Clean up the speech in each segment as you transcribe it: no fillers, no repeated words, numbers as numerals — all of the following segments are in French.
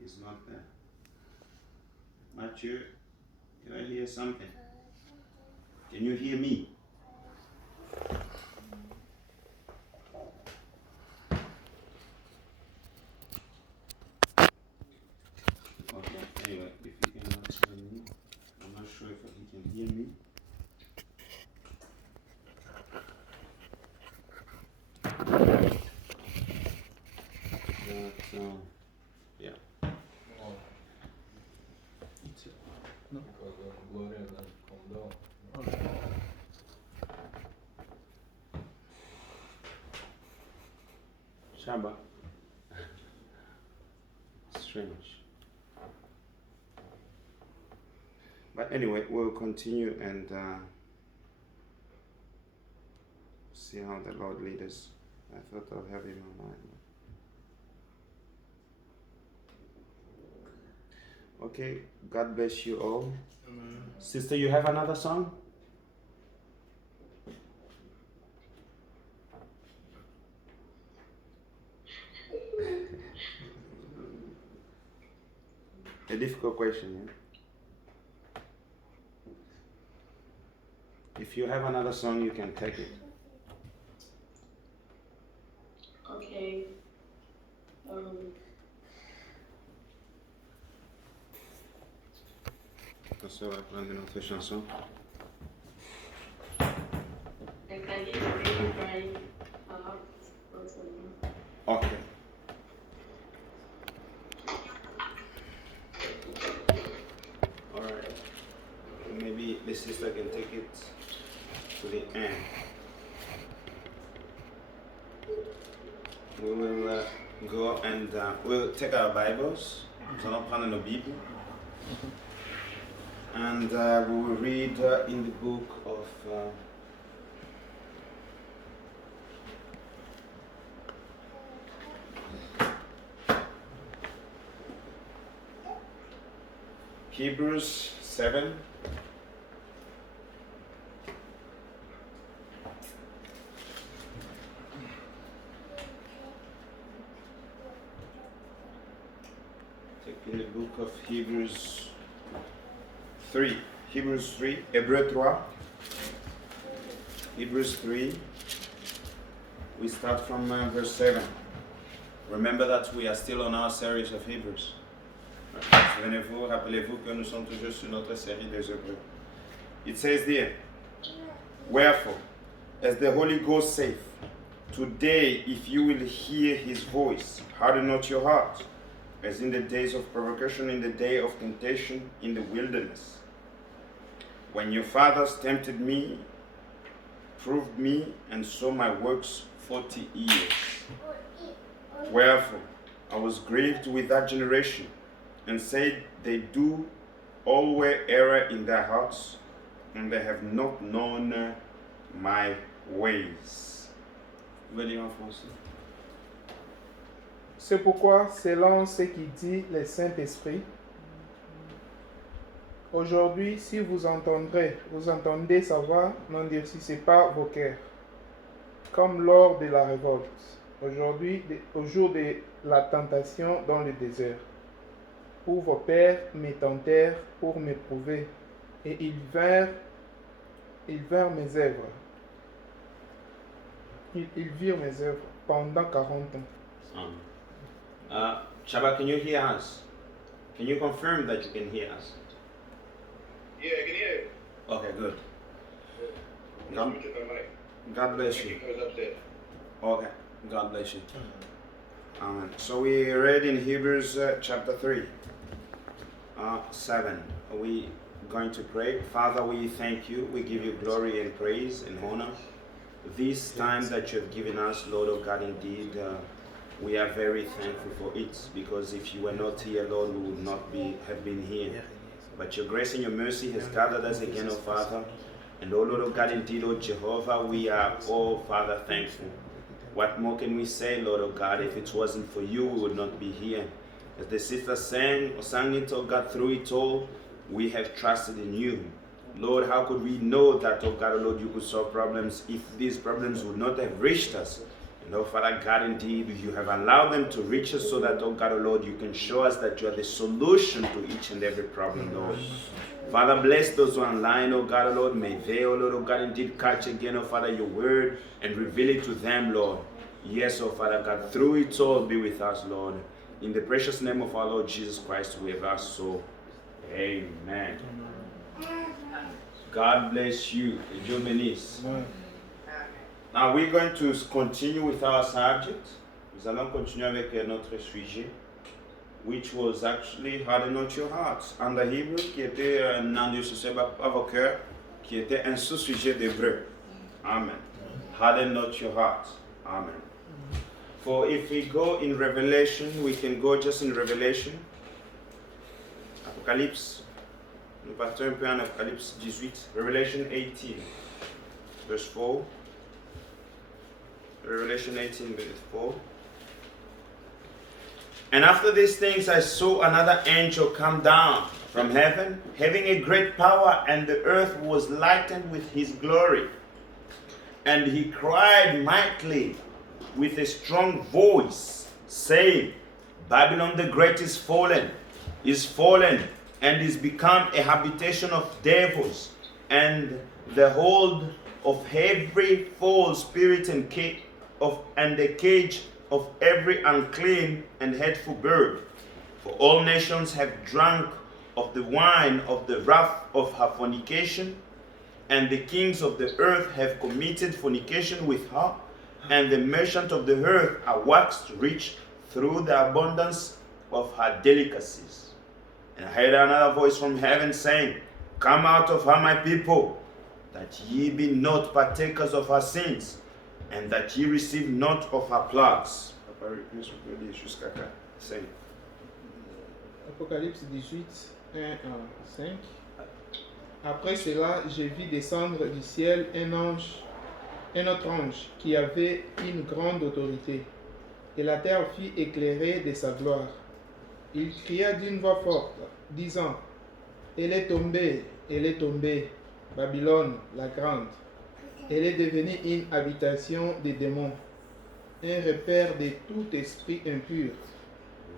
He's not there. Matthew, can I hear something? Can you hear me? Okay, anyway, if you cannot hear me, I'm not sure if he can hear me. But, yeah. No. Because of glory and come down. Shaba. Strange. But anyway, we'll continue and see how the Lord leads us. I thought I'll have him on mind. Okay, God bless you all. Amen. Sister, you have another song? A difficult question, yeah? If you have another song, you can take it. Okay. Pastor va prendre une autre chanson. And can you really try Okay. Alright. Maybe the sister can take it to the end. We will go and we'll take our Bibles. Nous allons prendre nos Bibles. And we will read in the book of Hebrews 7. Take in the book of Hebrews 3. Hebrews 3. Hébreux 3. Hebrews 3. We start from verse 7. Remember that we are still on our series of Hebrews. Souvenez-vous, rappelez-vous que nous sommes toujours sur notre série des Hébreux. It says there, wherefore, as the Holy Ghost saith, today if you will hear his voice, harden not your heart, as in the days of provocation, in the day of temptation in the wilderness. When your fathers tempted me, proved me, and saw my works 40 years. Wherefore, I was grieved with that generation, and said, they do always err in their hearts, and they have not known my ways. Vous allez lire en français. C'est pourquoi, selon ce qui dit le Saint-Esprit, aujourd'hui, si vous entendez sa voix, n'endurcissez pas vos cœurs, comme lors de la révolte, aujourd'hui, au jour de la tentation dans le désert, où vos pères me tentèrent pour m'éprouver, et ils virent mes œuvres. Ils virent mes œuvres pendant 40 ans. Shaba, can you hear us? Can you confirm that you can hear us? Yeah, I can hear you. Okay, good. Let me check my mic. God bless you. He comes upstairs. Okay, God bless you. So we read in Hebrews chapter 3, 7. We going to pray. Father, we thank you. We give you glory and praise and honor. This time that you have given us, Lord of God, indeed, we are very thankful for it, because if you were not here, Lord, we would not have been here. But your grace and your mercy has gathered us again, O Father. And, O Lord of God, indeed, O Jehovah, we are, oh Father, thankful. What more can we say, Lord of God? If it wasn't for you, we would not be here. As the sister sang it, oh God, through it all, we have trusted in you. Lord, how could we know that, oh God, oh Lord, you could solve problems if these problems would not have reached us? And oh Father God, indeed, you have allowed them to reach us so that, oh God, oh Lord, you can show us that you are the solution to each and every problem, Lord. Father, bless those who are online, oh God, oh Lord. May they, oh Lord, oh God, indeed catch again, oh Father, your word and reveal it to them, Lord. Yes, oh Father God, through it all be with us, Lord. In the precious name of our Lord Jesus Christ, we have asked so. Amen. God bless you. Et Dieu bénisse. Now we're going to continue with our subject. Nous allons continuer avec notre sujet, which was actually harden not your hearts. En Hébreu, qui était n'endurcissez pas vos cœurs, qui était un sous-sujet d'Hébreu. Amen. Harden not your hearts. Amen. For if we go in Revelation, we can go just in Revelation. Apocalypse. Nous partons un peu en Apocalypse 18. Revelation 18, verse 4. Revelation 18, verse 4. And after these things I saw another angel come down from heaven, having a great power, and the earth was lightened with his glory. And he cried mightily with a strong voice, saying, Babylon the great is fallen, and is become a habitation of devils, and the hold of every false spirit, and the cage of every unclean and hateful bird. For all nations have drunk of the wine of the wrath of her fornication, and the kings of the earth have committed fornication with her, and the merchants of the earth are waxed rich through the abundance of her delicacies. And I heard another voice from heaven saying, Come out of her, my people, that ye be not partakers of her sins, and that ye receive not of her plagues. Apocalypse 18, 1 à 5. Après cela, j'ai vu descendre du ciel un autre ange, qui avait une grande autorité, et la terre fut éclairée de sa gloire. Il cria d'une voix forte, disant, Elle est tombée, Babylone la grande. Elle est devenue une habitation des démons, un repère de tout esprit impur,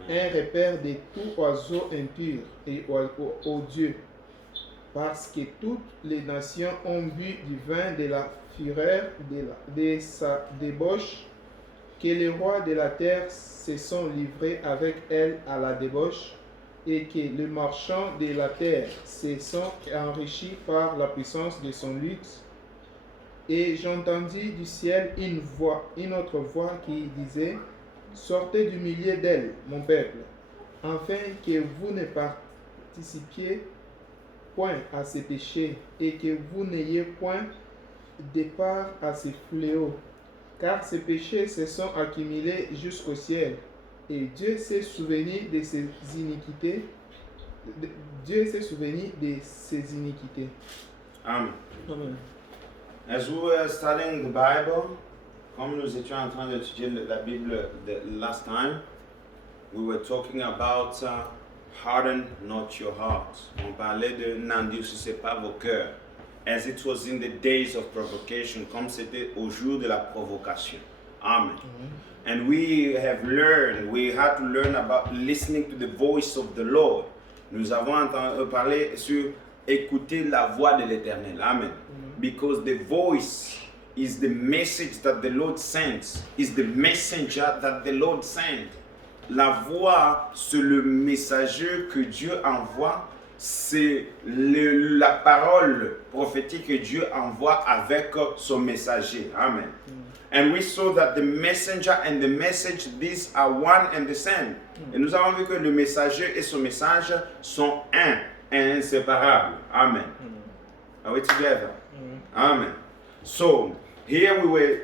un repère de tout oiseau impur et odieux, parce que toutes les nations ont bu du vin de la fureur de sa débauche, que les rois de la terre se sont livrés avec elle à la débauche, et que les marchands de la terre se sont enrichis par la puissance de son luxe. Et j'entendis du ciel une autre voix qui disait, Sortez du milieu d'elle, mon peuple, afin que vous ne participiez point à ces péchés, et que vous n'ayez point de part à ces fléaux. Car ces péchés se sont accumulés jusqu'au ciel, et Dieu s'est souvenu de ses iniquités. Amen. Amen. As we were studying the Bible, comme nous étions en train d'étudier la Bible the last time, we were talking about harden not your heart. On parlait de n'endurcissez pas vos cœurs. As it was in the days of provocation, comme c'était au jour de la provocation. Amen. And we had to learn about listening to the voice of the Lord. Nous avons parlé sur écouter la voix de l'Éternel. Amen. Because the voice is the message that the Lord sends, is the messenger that the Lord sent. La voix, c'est le messager que Dieu envoie, c'est la parole prophétique que Dieu envoie avec son messager. Amen. And we saw that the messenger and the message, these are one and the same. Et nous avons vu que le messager et son message sont un et inséparables. Amen. Are we together? Amen. So, here we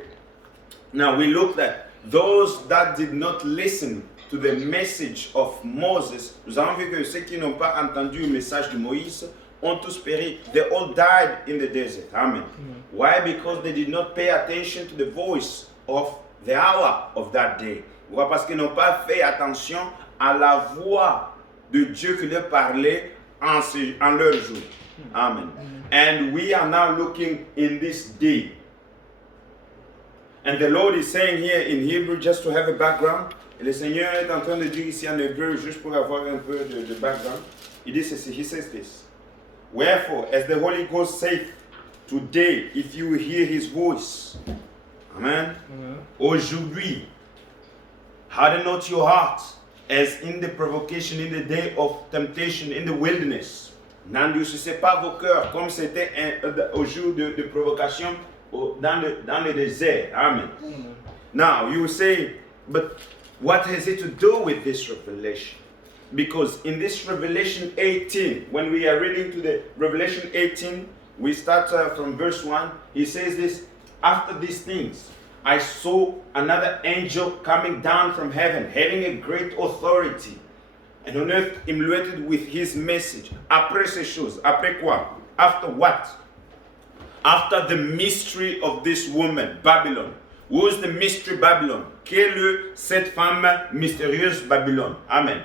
looked at those that did not listen to the message of Moses. Nous avons vu que ceux qui n'ont pas entendu le message de Moïse ont tous péri. They all died in the desert. Amen. Why? Because they did not pay attention to the voice of the hour of that day. Pourquoi? Parce qu'ils n'ont pas fait attention à la voix de Dieu qui leur parlait en leur jour. Amen. And we are now looking in this day. And the Lord is saying here in Hebrew, just to have a background. Et le Seigneur est en train de dire ici en hébreu, juste pour avoir un peu de background. Il dit ceci, he says this. Wherefore, as the Holy Ghost saith, today, if you hear his voice, amen, aujourd'hui, harden not your heart, as in the provocation, in the day of temptation, in the wilderness. N'endurcissez pas vos cœurs, comme c'était au jour de provocation dans le désert. Amen. Now, you will say, but what has it to do with this revelation? Because in this Revelation 18, when we are reading to the Revelation 18, we start from verse 1. He says this, after these things, I saw another angel coming down from heaven, having a great authority, and on earth emulated with his message. Après ces choses, après quoi? After what? After the mystery of this woman, Babylon. Who is the mystery Babylon? Quelle est cette femme mystérieuse Babylon? Amen.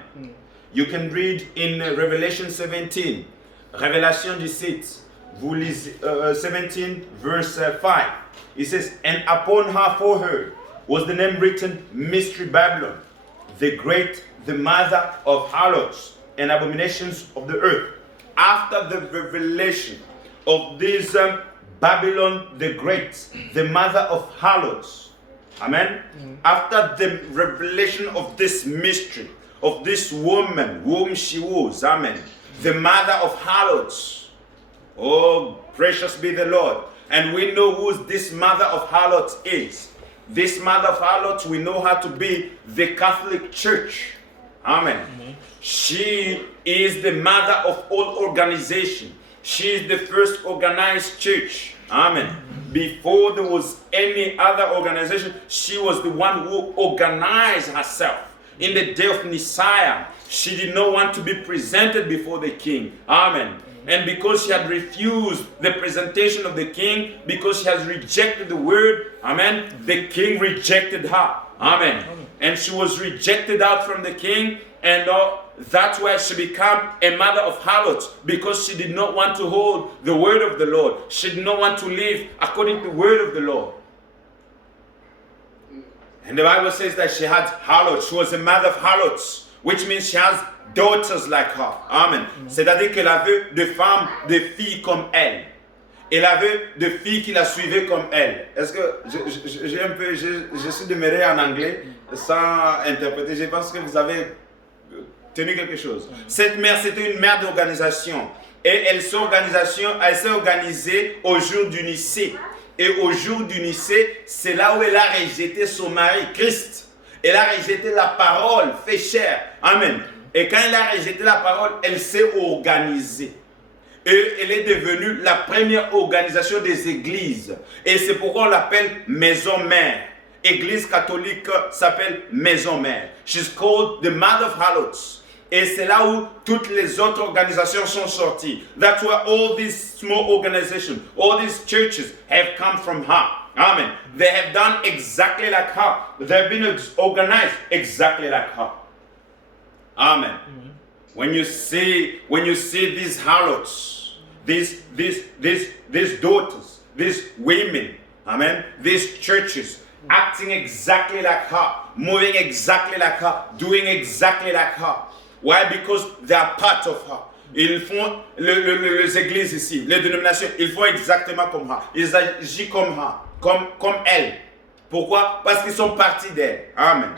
You can read in Revelation 17, Révélation 17, vous lisez 17 verse 5. It says, and upon her forehead was the name written, Mystery Babylon, the great, the mother of harlots and abominations of the earth. After the revelation of this Babylon the great, the mother of harlots, amen? After the revelation of this mystery, of this woman whom she was, amen, the mother of harlots, oh, precious be the Lord. And we know who this mother of harlots is. This mother of harlots, we know her to be the Catholic Church. Amen. She is the mother of all organization. She is the first organized church. Amen. Before there was any other organization, she was the one who organized herself. In the day of Messiah, she did not want to be presented before the king. Amen. And because she had refused the presentation of the king, because she has rejected the word, amen, the king rejected her. Amen. And she was rejected out from the king, and that's why she became a mother of harlots, because she did not want to hold the word of the Lord. She did not want to live according to the word of the Lord. And the Bible says that she had harlots. She was a mother of harlots, which means she has daughters like her. Amen. C'est-à-dire qu'elle avait des femmes, des filles comme elle. Elle avait des filles qui la suivaient comme elle. Est-ce que j'essaie de m'aider en anglais sans interpréter? Je pense que vous avez tenu quelque chose. Cette mère, c'était une mère d'organisation. Et elle s'est organisée au jour du Nicée. Et au jour du Nicée, c'est là où elle a rejeté son mari, Christ. Elle a rejeté la parole, fait chair. Amen. Et quand elle a rejeté la parole, elle s'est organisée. Et elle est devenue la première organisation des églises. Et c'est pourquoi on l'appelle maison mère. Église catholique s'appelle maison mère. She's called the mother of harlots. Et c'est là où toutes les autres organisations sont sorties. That's where all these small organizations, all these churches have come from her. Amen. They have done exactly like her. They've been organized exactly like her. Amen. When you see these harlots, these daughters, these women, amen, these churches acting exactly like her, moving exactly like her, doing exactly like her. Why? Because they are part of her. Ils font les églises ici, les dénominations, ils font exactement comme her. Ils agissent comme her, comme elle. Pourquoi? Parce qu'ils sont partis d'elle. Amen.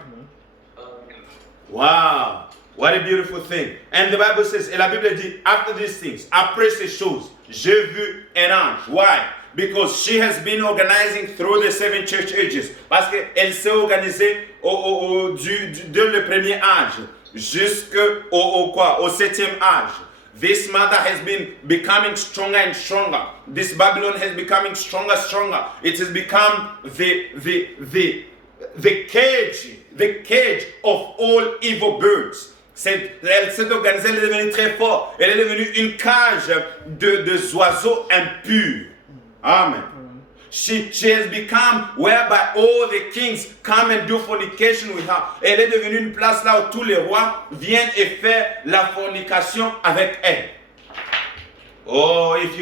Wow. What a beautiful thing. And the Bible says, et la Bible dit, after these things, après ces choses, j'ai vu un ange. Why? Because she has been organizing through the 7 church ages. Parce qu'elle s'est organisée de le premier âge jusqu'au 7e âge. This mother has been becoming stronger and stronger. This Babylon has becoming stronger, stronger. It has become the cage of all evil birds. Elle s'est organisée, elle est devenue très forte. Elle est devenue une cage de oiseaux impurs. Amen. She has become whereby all the kings come and do fornication with her. Elle est devenue une place là où tous les rois viennent et faire la fornication avec elle. Oh, if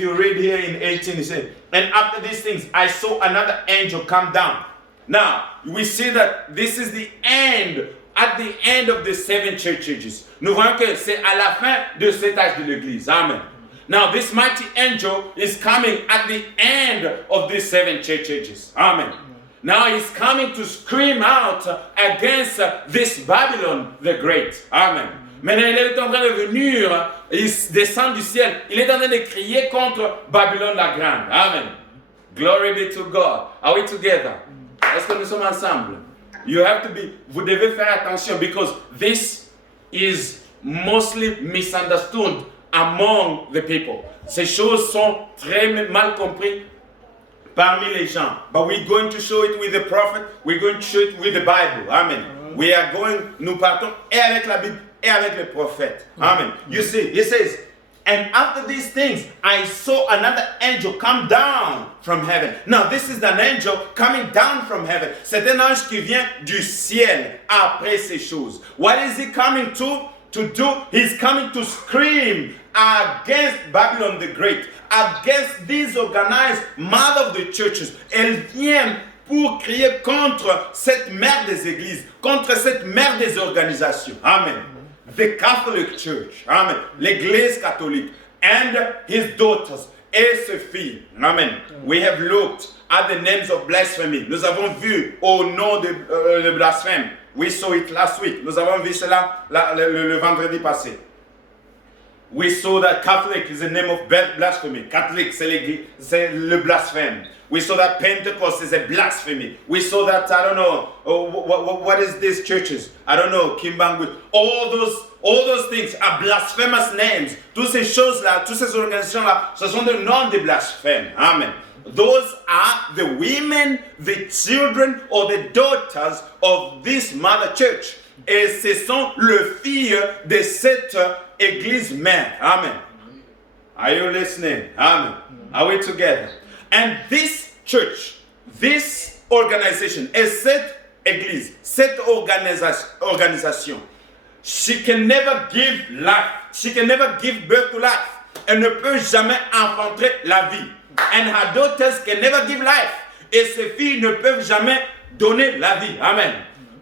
you read here in 18, it says, And after these things, I saw another angel come down. Now, we see that this is the end, at the end of the 7 church ages. Nous voyons que c'est à la fin de cet âge de l'Église. Amen. Now, this mighty angel is coming at the end of these 7 church ages. Amen. Now, he's coming to scream out against this Babylon the Great. Amen. Maintenant, il est en train de venir, il descend du ciel. Il est en train de crier contre Babylone la Grande. Amen. Glory be to God. Are we together? Est-ce que nous sommes ensemble? You have to be, vous devez faire attention because this is mostly misunderstood among the people. Ces choses sont très mal comprises parmi les gens. But we're going to show it with the prophet, we're going to show it with the Bible. Amen. We are going, nous partons et avec la Bible et avec le prophète. Amen. You see, it says, and after these things, I saw another angel come down from heaven. Now, this is an angel coming down from heaven. C'est un ange qui vient du ciel après ces choses. What is he coming to do? He's coming to scream against Babylon the Great, against these organized mother of the churches. Elle vient pour crier contre cette mère des églises, contre cette mère des organisations. Amen. The Catholic Church, amen, l'Église catholique, and his daughters, et ses filles, amen. We have looked at the names of blasphemy. Nous avons vu au nom de blasphème. We saw it last week. Nous avons vu cela le vendredi passé. We saw that Catholic is the name of blasphemy. Catholic, c'est le blasphème. We saw that Pentecost is a blasphemy. We saw that, I don't know, what is these churches? I don't know, Kimbangu. All those things are blasphemous names. Toutes ces choses-là, toutes ces organisations-là, ce sont des noms de blasphème. Amen. Those are the women, the children, or the daughters of this mother church. Et ce sont les filles de cette église mère. Amen. Are you listening? Amen. Are we together? And this church, this organization, et cette église, cette organisation, she can never give life. She can never give birth to life. Elle ne peut jamais enfanter la vie. And her daughters can never give life. Et ses filles ne peuvent jamais donner la vie. Amen.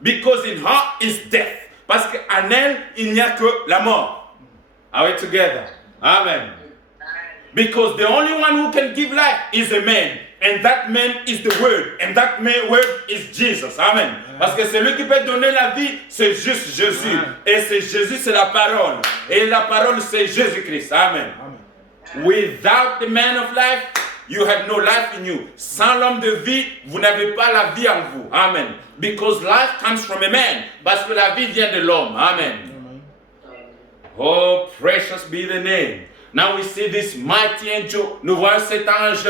Because in her is death. Parce qu'en elle, il n'y a que la mort. Are we together? Amen. Because the only one who can give life is a man. And that man is the word. And that word is Jesus. Amen. Parce que celui qui peut donner la vie, c'est juste Jésus. Et c'est Jésus, c'est la parole. Et la parole, c'est Jésus-Christ. Amen. Without the man of life, you have no life in you. Sans l'homme de vie, vous n'avez pas la vie en vous. Amen. Because life comes from a man. Parce que la vie vient de l'homme. Amen. Oh, precious be the name. Now we see this mighty angel. Nous voyons cet ange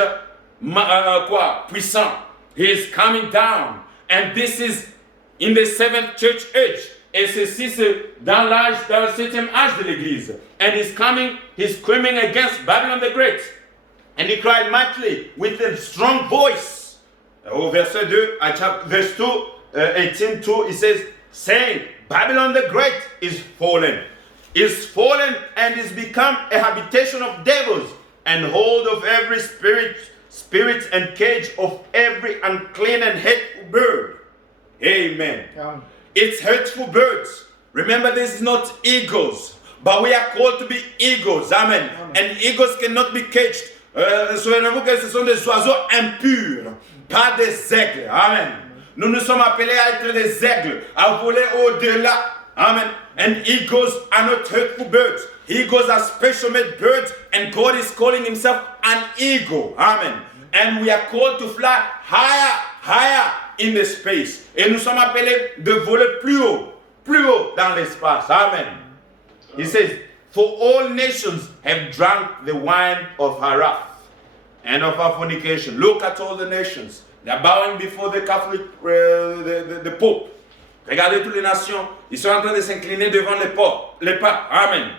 puissant. He is coming down. And this is in the 7th church age. Et ceci c'est dans le 7e âge de l'église. And he's coming, he's screaming against Babylon the Great. And he cried mightily with a strong voice. Au verset 2, verse 2, 18:2, he says, saying, Babylon the Great is fallen and is become a habitation of devils, and hold of every spirit and cage of every unclean and hateful bird. Amen. It's hurtful birds. Remember, this is not eagles, but we are called to be eagles. Amen. And eagles cannot be caged. Souvenez-vous que ce sont des oiseaux impurs, pas des aigles. Amen. Nous nous sommes appelés à être des aigles, à voler au-delà. Amen. And eagles are not hurtful birds. Eagles are special made birds, and God is calling himself an eagle. Amen. And we are called to fly higher in the space. Et nous sommes appelés de voler plus haut dans l'espace. Amen. He says, for all nations have drunk the wine of her wrath and of her fornication. Look at all the nations. They are bowing before the Catholic, the Pope. Regardez toutes les nations. Ils sont en train de s'incliner devant le pape. Amen.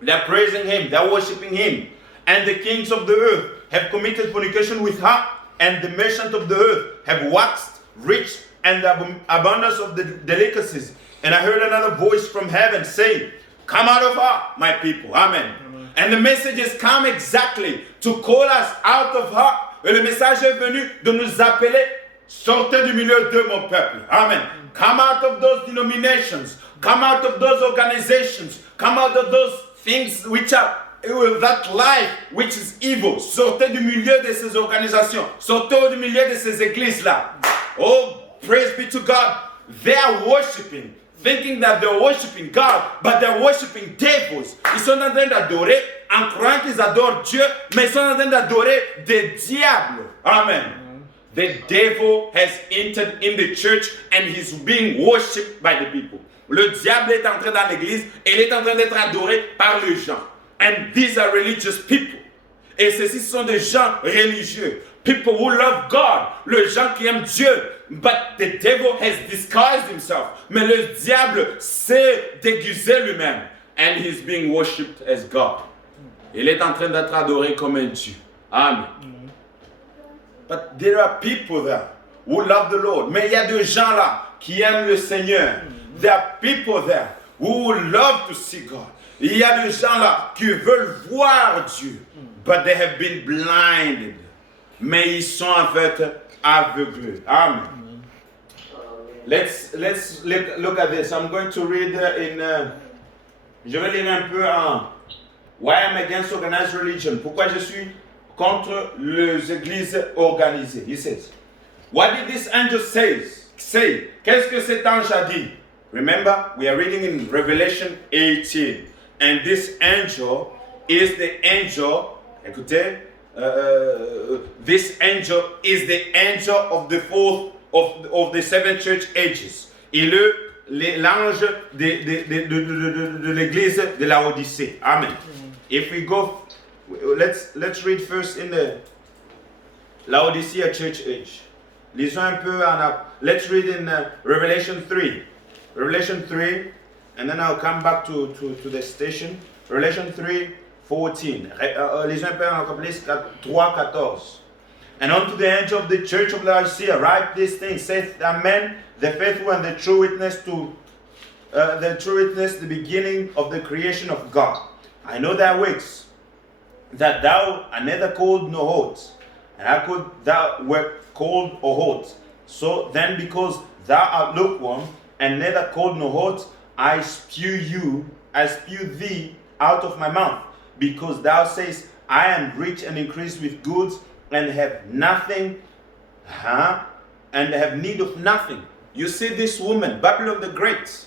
They are praising him. They are worshiping him. And the kings of the earth have committed fornication with her, and the merchants of the earth have waxed rich, and the abundance of the delicacies. And I heard another voice from heaven saying, come out of her, my people. Amen. And the message has come exactly to call us out of her, Et le message est venu de nous appeler, sortez du milieu de mon peuple. Amen. Come out of those denominations. Come out of those organizations. Come out of those things which are that life which is evil. Sortez du milieu de ces organisations. Sortez du milieu de ces églises-là. Oh, praise be to God. They are worshiping, thinking that they're worshiping God, but they're worshiping devils. Ils sont en train d'adorer, en croyant qu'ils adorent Dieu, mais ils sont en train d'adorer des diables. Amen. The devil has entered in the church and he's being worshipped by the people. Le diable est entré dans l'église et il est en train d'être adoré par les gens. And these are religious people. Et ceux-ci sont des gens religieux. People who love God. Les gens qui aiment Dieu. But the devil has disguised himself. Mais le diable s'est déguisé lui-même. And he's being worshipped as God. Il est en train d'être adoré comme un Dieu. Amen. But there are people there who love the Lord. Mais il y a des gens là qui aiment le Seigneur. There are people there who love to see God. Il y a des gens là qui veulent voir Dieu. But they have been blinded. Mais ils sont en fait aveuglés. Amen. Let's look at this. I'm going to read je vais lire un peu en Why I'm against organized religion. Pourquoi je suis contre les églises organisées. He says, what did this angel say? Qu'est-ce que cet ange a dit? Remember, we are reading in Revelation 18. And this angel is the angel, écoutez, this angel is the angel of the fourth of the seven church ages. Il est l'ange de l'église de la Odyssée. Amen. If we go, let's read first in the Laodicea church age. Lisons un peu let's read in Revelation 3. Revelation 3, and then I'll come back to the station. Revelation 3:14. Lisons un peu en Apocalypse 3:14. And unto the angel of the church of Laodicea write these things, saith Amen, the faithful and the true witness the beginning of the creation of God. I know thy works, that thou art neither cold nor hot, and I could thou wert cold or hot. So then, because thou art lukewarm, and neither cold nor hot, I spew thee out of my mouth, because thou sayest, I am rich and increased with goods, and have nothing, and have need of nothing. You see this woman, Babylon the Great.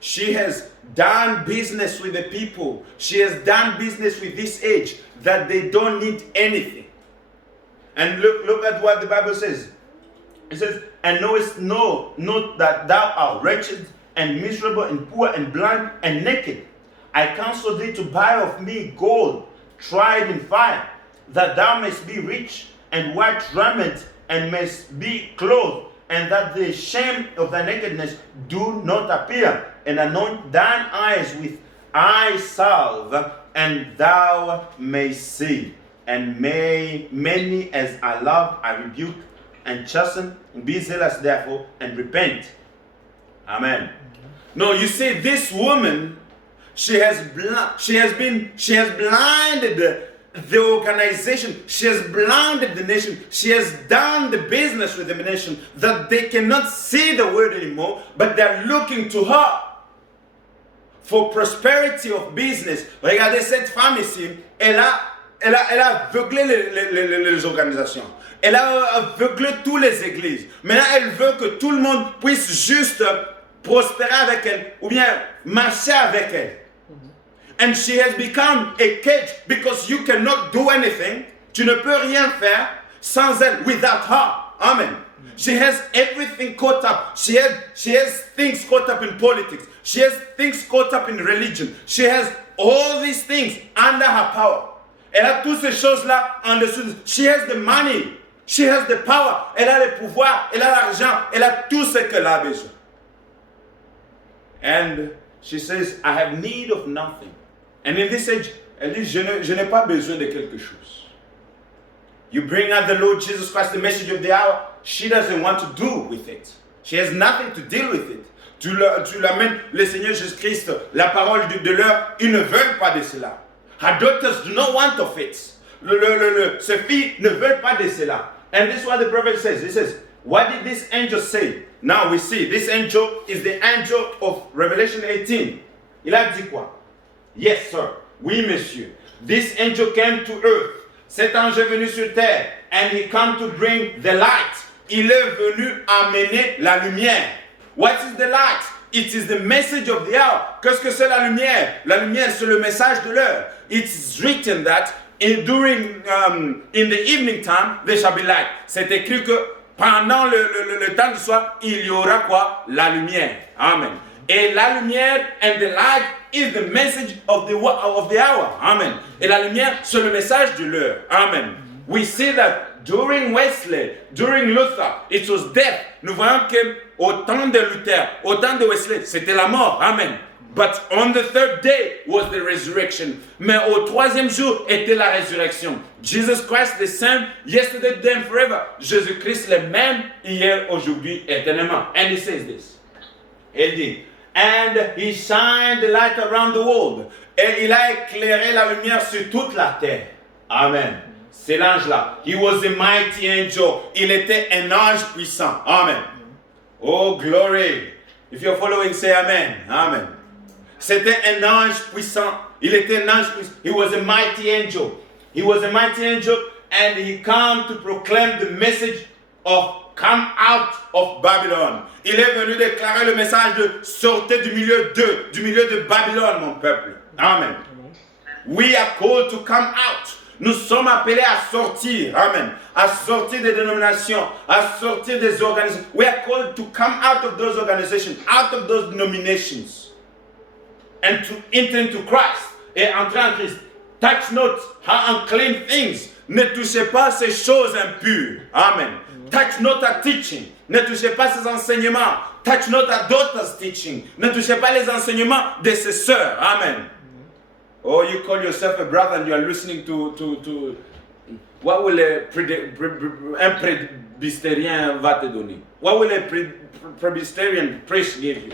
She has done business with the people. She has done business with this age that they don't need anything. And look at what the Bible says. It says, and knowest not that thou art wretched and miserable and poor and blind and naked. I counsel thee to buy of me gold tried in fire, that thou mayst be rich, and white raiment, and mayst be clothed, and that the shame of thy nakedness do not appear, and anoint thine eyes with eye salve, and thou mayst see. And many as I love, I rebuke and chasten, and be zealous therefore, and repent. Amen. No, you see, this woman, she has blinded the organization, she has blinded the nation, she has done the business with the nation, that they cannot see the word anymore, but they're looking to her for prosperity of business. Regardez cette femme ici, elle a aveuglé les organisations. Elle a aveuglé toutes les églises. Maintenant, elle veut que tout le monde puisse juste prospérer avec elle, ou bien marcher avec elle. And she has become a cage, because you cannot do anything. Tu ne peux rien faire sans elle, without her. Amen. She has everything caught up. She has things caught up in politics. She has things caught up in religion. She has all these things under her power. Elle a toutes ces choses-là en dessous. She has the money. She has the power. Elle a le pouvoir. Elle a l'argent. Elle a tout ce qu'elle a besoin. And she says, I have need of nothing. And in this age, elle dit, je n'ai pas besoin de quelque chose. You bring out the Lord Jesus Christ, the message of the hour, she doesn't want to do with it. She has nothing to deal with it. Tu l'amènes, le Seigneur Jésus-Christ, la parole de l'heure, ils ne veulent pas de cela. Her daughters do not want of it. ces filles ne veulent pas de cela. And this is what the prophet says. He says, what did this angel say? Now we see, this angel is the angel of Revelation 18. Il a dit quoi? Yes, sir. Oui, monsieur. This angel came to earth. Cet ange est venu sur terre. And he came to bring the light. Il est venu amener la lumière. What is the light? It is the message of the hour. Qu'est-ce que c'est la lumière? La lumière, c'est le message de l'heure. It's written that in the evening time, there shall be light. C'est écrit que pendant le temps du soir, il y aura quoi? La lumière. Amen. Et la lumière and the light is the message of the hour. Amen. Et la lumière, c'est le message de l'heure. Amen. We see that during Wesley, during Luther, it was death. Nous voyons que au temps de Luther, au temps de Wesley, c'était la mort. Amen. But on the third day was the resurrection. Mais au troisième jour était la résurrection. Jesus Christ the same yesterday, today and forever. Jésus-Christ le même hier, aujourd'hui, éternellement. And he says this. Il dit, and he shined the light around the world. Et il a éclairé la lumière sur toute la terre. Amen. C'est l'ange-là. He was a mighty angel. Il était un ange puissant. Amen. Oh, glory. If you're following, say amen. Amen. C'était un ange puissant. Il était un ange puissant. He was a mighty angel. He was a mighty angel and he came to proclaim the message of come out of Babylon. Il est venu déclarer le message de sortez du milieu de Babylone, mon peuple. Amen. We are called to come out. Nous sommes appelés à sortir, amen, à sortir des dénominations, à sortir des organisations. We are called to come out of those organizations, out of those denominations, and to enter into Christ, et entrer en Christ. Touch not unclean things. Ne touchez pas ces choses impures. Amen. Touch not a teaching. Ne touchez pas ces enseignements. Touch not a daughter's teaching. Ne touchez pas les enseignements de ses sœurs. Amen. Oh, you call yourself a brother and you are listening to what will un presbytérien va te donner? What will a presbyterian priest give you?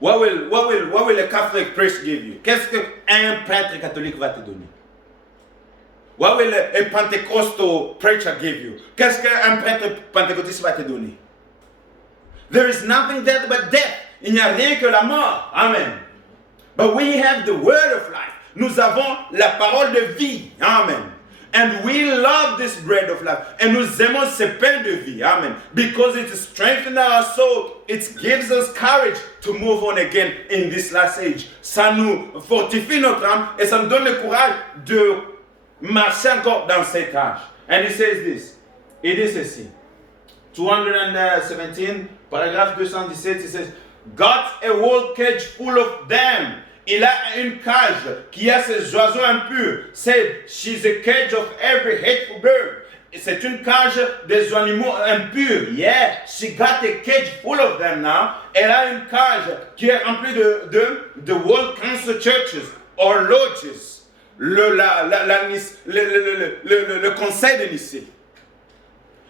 What will a Catholic priest give you? Qu'est-ce qu'un prêtre catholique va te donner? What will a Pentecostal preacher give you? Qu'est-ce qu'un prêtre pentecôtiste va te donner? There is nothing there but death. Il n'y a rien que la mort. Amen. But we have the word of life. Nous avons la parole de vie. Amen. And we love this bread of life. Et nous aimons ce pain de vie. Amen. Because it strengthens our soul. It gives us courage to move on again in this last age. Ça nous fortifie notre âme et ça nous donne le courage de marcher encore dans cet âge. And he says this. Il dit ceci. 217, paragraphe 217, il says, got a whole cage full of them. Il a une cage qui a ses oiseaux impurs. Said, she's a cage of every hateful bird. C'est une cage des animaux impurs. Yeah, she got a cage full of them now. Elle a une cage qui est remplie de World Council Churches or lodges. Le conseil de Nicée.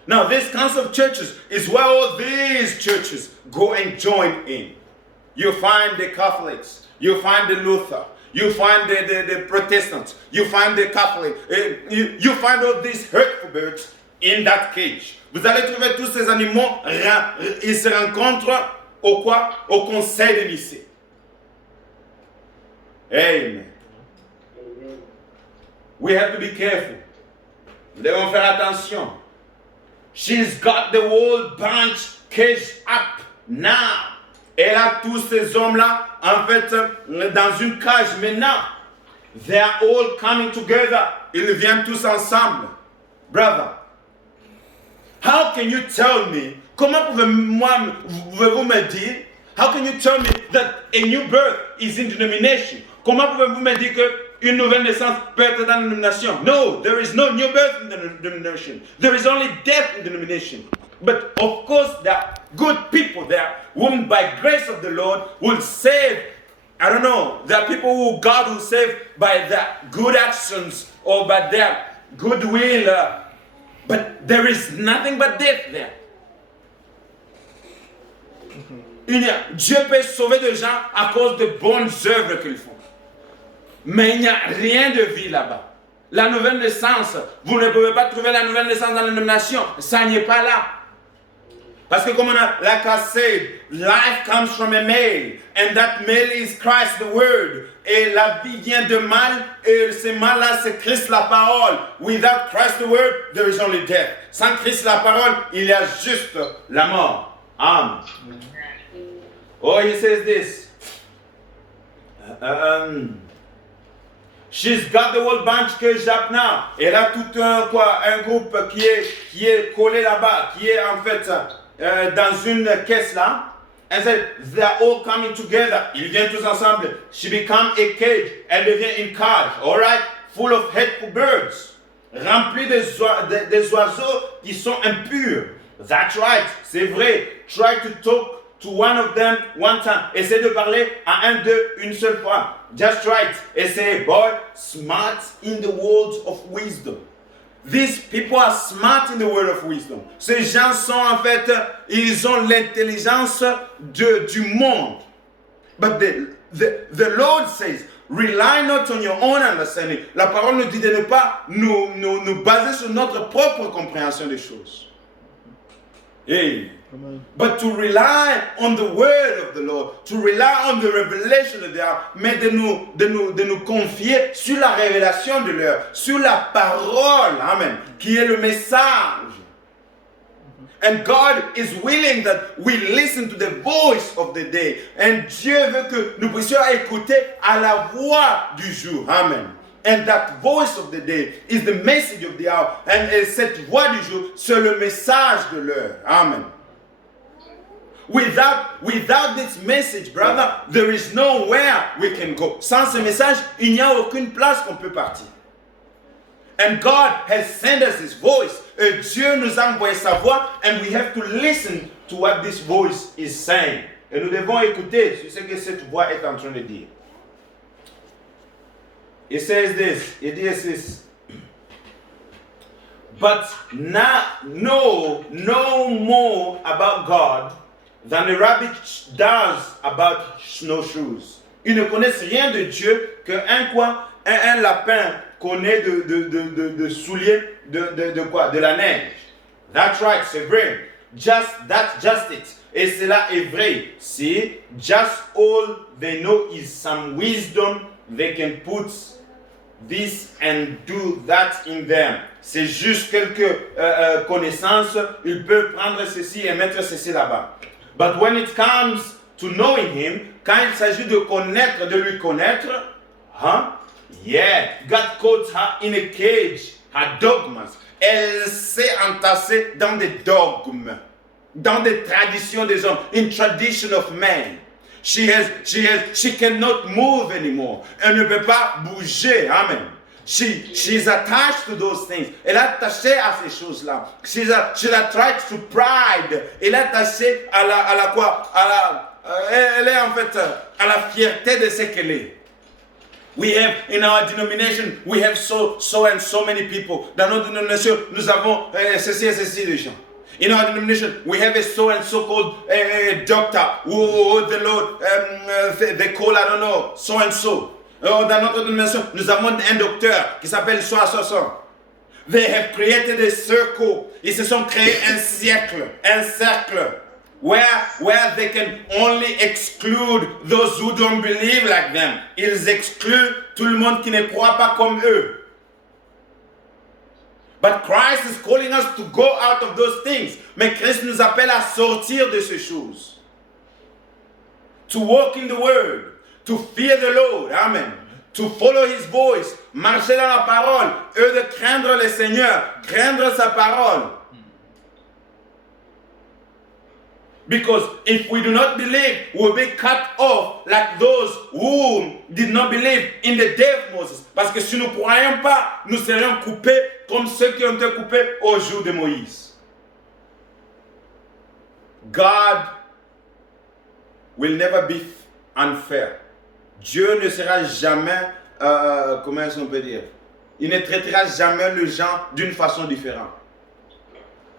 Now, this council of churches is where all these churches go and join in. You find the Catholics, you find the Luther, you find the Protestants, you find the Catholic, you find all these hurtful birds in that cage. Vous allez trouver tous ces animaux, ils se rencontrent au quoi? Au conseil de Nicée. Amen. We have to be careful. Nous devons faire attention. She's got the whole bunch caged up now. Elle a tous ces hommes-là, en fait, dans une cage maintenant. They are all coming together. Ils viennent tous ensemble. Brother, how can you tell me, comment pouvez-vous me dire, how can you tell me that a new birth is in denomination? Comment pouvez-vous me dire qu'une nouvelle naissance peut être dans la denomination? No, there is no new birth in the denomination. There is only death in the denomination. But of course, there are good people there whom by grace of the Lord will save. I don't know. There are people who God will save by their good actions or by their goodwill. But there is nothing but death there. Dieu peut sauver des gens à cause de bonnes œuvres qu'ils font. Mais il n'y a rien de vie là-bas. La nouvelle naissance, vous ne pouvez pas trouver la nouvelle naissance dans la dénomination. Ça n'y est pas là. Parce que comme on a, like I said, life comes from a male. And that male is Christ the Word. Et la vie vient de mal. Et ce mal-là, c'est Christ la parole. Without Christ the Word, there is only death. Sans Christ la parole, il y a juste la mort. Amen. Oh, he says this. She's got the whole bunch que Japna. Elle a tout un groupe qui est collé là-bas, qui est en fait dans une caisse là. And said, they're all coming together. Ils viennent tous ensemble. She become a cage. Elle devient une cage. All right? Full of hateful birds. Remplie des oiseaux qui sont impurs. That's right. C'est vrai. Try to talk to one of them one time. Essaie de parler à un d'eux une seule fois. Just right. Essaie. Boy, smart in the words of wisdom. These people are smart in the word of wisdom. Ces gens sont en fait, ils ont l'intelligence du monde. But the Lord says, rely not on your own understanding. La parole nous dit de ne pas nous baser sur notre propre compréhension des choses. Hey. But to rely on the word of the Lord, to rely on the revelation of the hour, mais de nous confier sur la révélation de l'heure, sur la parole, amen, qui est le message. And God is willing that we listen to the voice of the day. And Dieu veut que nous puissions écouter à la voix du jour, amen. And that voice of the day is the message of the hour. And cette voix du jour, c'est le message de l'heure, amen. Without this message, brother, there is nowhere we can go. Sans ce message, il n'y a aucune place qu'on peut partir. And God has sent us His voice. Et Dieu nous a envoyé sa voix, and we have to listen to what this voice is saying. Et nous devons écouter ce que cette voix est en train de dire. It says this. It is this. But know no more about God than a rabbit does about snowshoes. Ils ne connaissent rien de Dieu qu'un lapin connaît de souliers de la neige. That's right, c'est vrai. That's just it. Et cela est vrai. See, just all they know is some wisdom. They can put this and do that in them. C'est juste quelques connaissances. Ils peuvent prendre ceci et mettre ceci là-bas. But when it comes to knowing Him, quand il s'agit de lui connaître, God caught her in a cage, her dogmas. Elle s'est entassée dans des dogmes, dans des traditions des hommes, in tradition of men. She cannot move anymore. Elle ne peut pas bouger. Amen. She's attached to those things. Elle est attachée à ces choses-là. She's attached to pride. Elle est attachée à la quoi? Elle est en fait à la fierté de ce qu'elle est. We have in our denomination, we have so and so many people. Dans notre dénomination, nous avons ceci et ceci de gens. In our denomination, we have a so and so called doctor who the Lord they call, I don't know, so and so. Dans notre dénomination, nous avons un docteur qui s'appelle so. They have created a circle. Ils se sont créés un cercle. Where they can only exclude those who don't believe like them. Ils excluent tout le monde qui ne croit pas comme eux. But Christ is calling us to go out of those things. Mais Christ nous appelle à sortir de ces choses. To walk in the word. To fear the Lord. Amen. To follow His voice. Marcher dans la parole. Eux de craindre le Seigneur. Craindre sa parole. Because if we do not believe, we'll be cut off like those who did not believe in the day of Moses. Parce que si nous ne croyons pas, nous serions coupés comme ceux qui ont été coupés au jour de Moïse. God will never be unfair. Dieu ne sera jamais, comment est-ce qu'on peut dire? Il ne traitera jamais les gens d'une façon différente.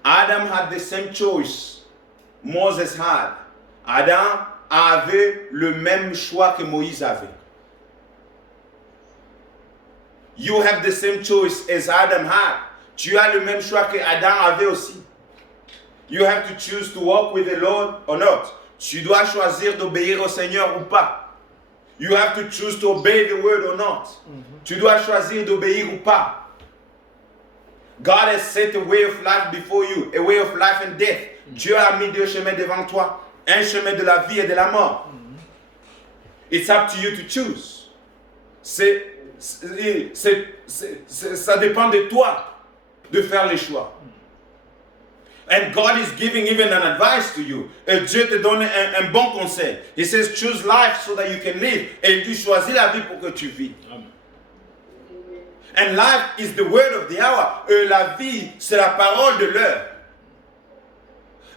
Adam had the same choice Moses had. Adam avait le même choix que Moïse avait. you have the same choice as Adam had. Tu as le même choix que Adam avait aussi. You have to choose to walk with the Lord or not. Tu dois choisir d'obéir au Seigneur ou pas. You have to choose to obey the word or not. Tu dois choisir d'obéir ou pas. God has set a way of life before you, a way of life and death. Dieu a mis deux chemins devant toi, un chemin de la vie et de la mort. It's up to you to choose. Ça dépend de toi de faire les choix. And God is giving even an advice to you. Et Dieu te donne un bon conseil. He says, choose life so that you can live. Et il dit, choisis la vie pour que tu vis. Amen. And life is the word of the hour. La vie, c'est la parole de l'heure.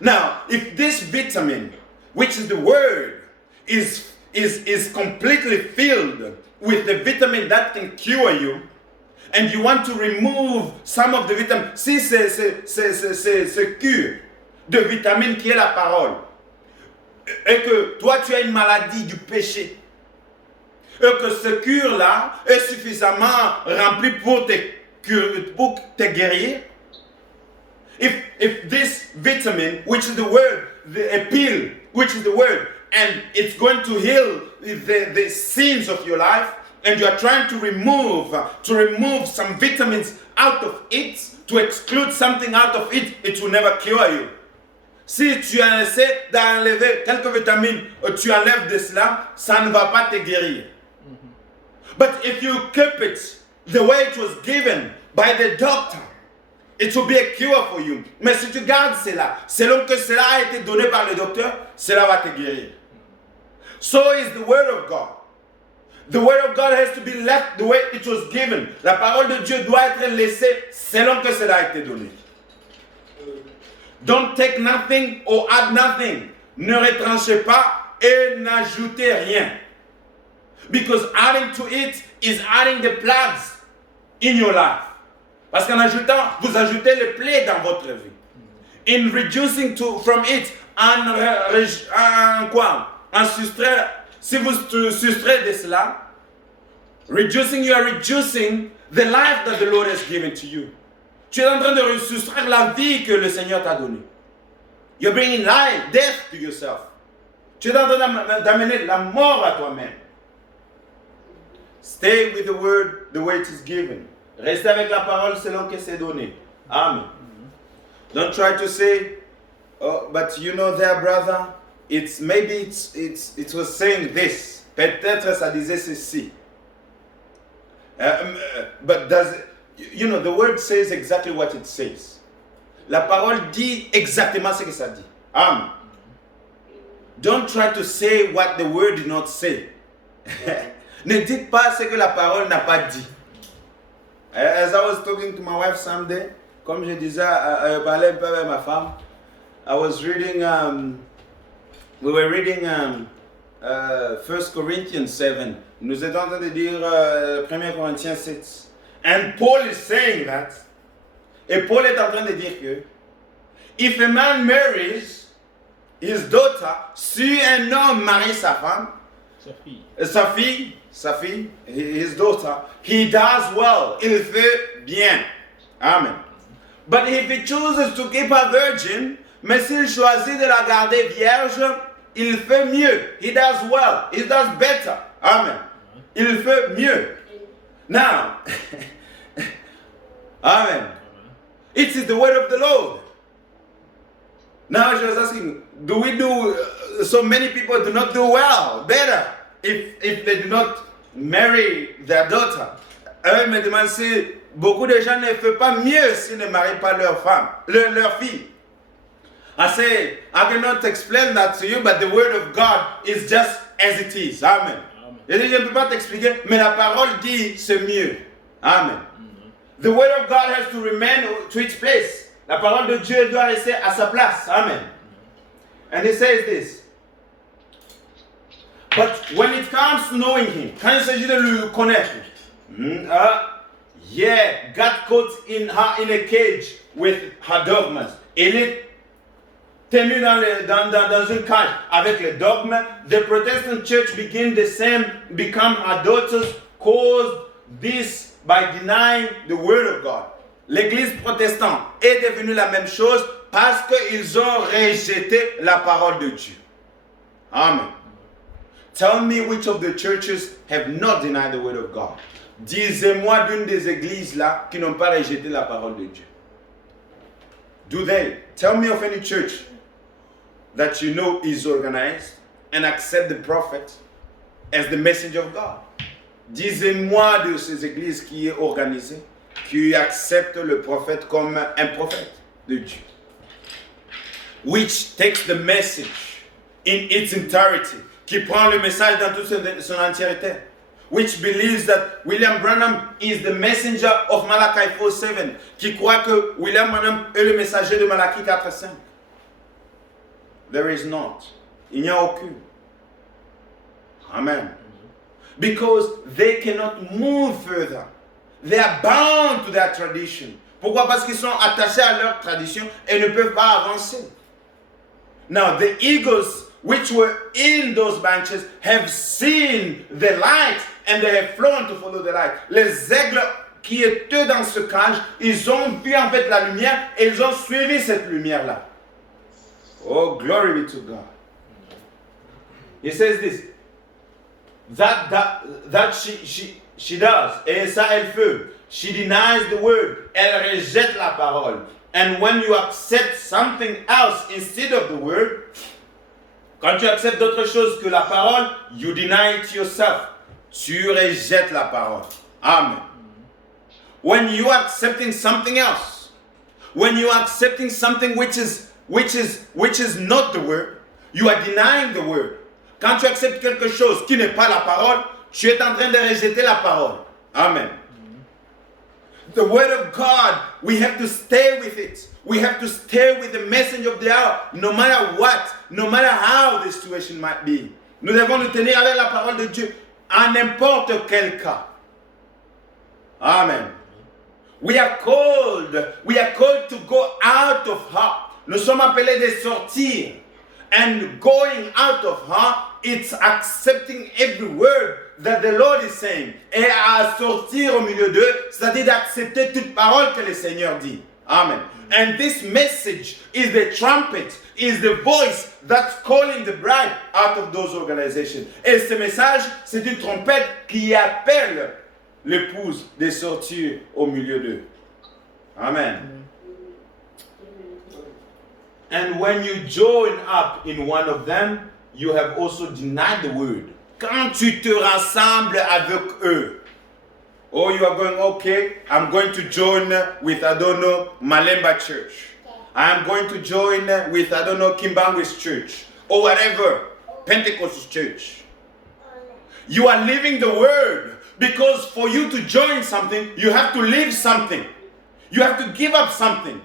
Now, if this vitamin, which is the word, is completely filled with the vitamin that can cure you, and you want to remove some of the vitamins, si c'est cure de vitamine qui est la parole, et que toi tu as une maladie du péché, et que ce cure-là est suffisamment rempli pour te guérir, if this vitamin, which is the word, a pill, which is the word, and it's going to heal the sins of your life, and you are trying to remove some vitamins out of it, to exclude something out of it, it will never cure you. Si tu essaies d'enlever quelques vitamines, tu enlèves de cela, ça ne va pas te guérir. But if you keep it the way it was given by the doctor, it will be a cure for you. Mais si tu gardes cela, selon que cela a été donné par le docteur, cela va te guérir. So is the word of God. The word of God has to be left the way it was given. La parole de Dieu doit être laissée selon que cela a été donné. Don't take nothing or add nothing. Ne retranchez pas et n'ajoutez rien. Because adding to it is adding the plagues in your life. Parce qu'en ajoutant, vous ajoutez les plaies dans votre vie. In reducing from it, en soustraire, si vous soustrayez de cela, reducing, you are reducing the life that the Lord has given to you. Tu es en train de soustraire la vie que le Seigneur t'a donnée. You're bringing life, death to yourself. Tu es en train d'amener la mort à toi-même. Stay with the word the way it is given. Restez avec la parole selon que c'est donné. Amen. Don't try to say, oh, but you know there, brother, it was saying this. Peut-être ça disait ceci. But you know, the word says exactly what it says. La parole dit exactement ce que ça dit. Amen. Don't try to say what the word did not say. Ne dites pas ce que la parole n'a pas dit. As I was talking to my wife someday, comme je disais, je parlais un peu avec ma femme, I was reading, we were reading 1 Corinthians 7. Nous étions en train de dire 1 Corinthiens 7. And Paul is saying that, et Paul est en train de dire que, if a man marries his daughter, si un homme marie sa femme, sa fille, his daughter, he does well, il fait bien. Amen. But if he chooses to keep her virgin, mais s'il choisit de la garder vierge, il fait mieux. He does well. He does better. Amen. Il fait mieux. Now, amen. It is the word of the Lord. Now she was asking, so many people do not do well, better, if they do not marry their daughter. Elle me demande si beaucoup de gens ne font pas mieux s'ils ne marient pas leur femme, leur fille. I say, I cannot explain that to you, but the word of God is just as it is. Amen. Je ne peux pas t'expliquer, mais la parole dit c'est mieux. Amen. The word of God has to remain to its place. La parole de Dieu doit rester à sa place. Amen. And he says this. But when it comes to knowing him, quand il s'agit de le connaître, yeah, got caught in a cage with her dogmas. Elle est tenue dans une cage avec les dogmes. The Protestant church become her daughters, caused this by denying the word of God. L'église protestante est devenue la même chose parce qu'ils ont rejeté la parole de Dieu. Amen. Tell me which of the churches have not denied the word of God. Disez-moi d'une des églises là qui n'ont pas rejeté la parole de Dieu. Do they? Tell me of any church that you know is organized and accept the prophet as the messenger of God. Disez-moi de ces églises qui est organisée, qui accepte le prophète comme un prophète de Dieu. Which takes the message in its entirety, qui prend le message dans toute son entièreté. Which believes that William Branham is the messenger of Malachi 4:7, qui croit que William Branham est le messager de Malachi 4:5. There is not. Il n'y a aucune. Amen. Because they cannot move further. They are bound to their tradition. Pourquoi? Parce qu'ils sont attachés à leur tradition et ne peuvent pas avancer. Now, the eagles which were in those branches have seen the light and they have flown to follow the light. Les aigles qui étaient dans ce cage, ils ont vu en fait la lumière et ils ont suivi cette lumière-là. Oh, glory be to God. He says this. That she does. Et ça, elle fait. She denies the word. Elle rejette la parole. And when you accept something else instead of the word, quand tu acceptes d'autres choses que la parole, you deny it yourself. Tu rejettes la parole. Amen. When you are accepting something else, when you are accepting something which is not the word, you are denying the word. Quand tu acceptes quelque chose qui n'est pas la parole, tu es en train de rejeter la parole. Amen. The word of God, we have to stay with it. We have to stay with the message of the hour, no matter what, no matter how the situation might be. Nous devons nous tenir avec la parole de Dieu en n'importe quel cas. Amen. We are called to go out of her. Nous sommes appelés de sortir. And going out of her, it's accepting every word that the Lord is saying. Et à sortir au milieu d'eux, c'est-à-dire d'accepter toute parole que le Seigneur dit. Amen. And this message is the trumpet, is the voice that's calling the bride out of those organizations. Et ce message, c'est une trompette qui appelle l'épouse de sortir au milieu d'eux. Amen. And when you join up in one of them, you have also denied the word. Quand tu te rassembles avec eux, or you are going, okay, I'm going to join with, I don't know, Malemba Church. I'm going to join with, I don't know, Kimbangu's church. Or whatever, Pentecostal church. You are leaving the word. Because for you to join something, you have to leave something. You have to give up something.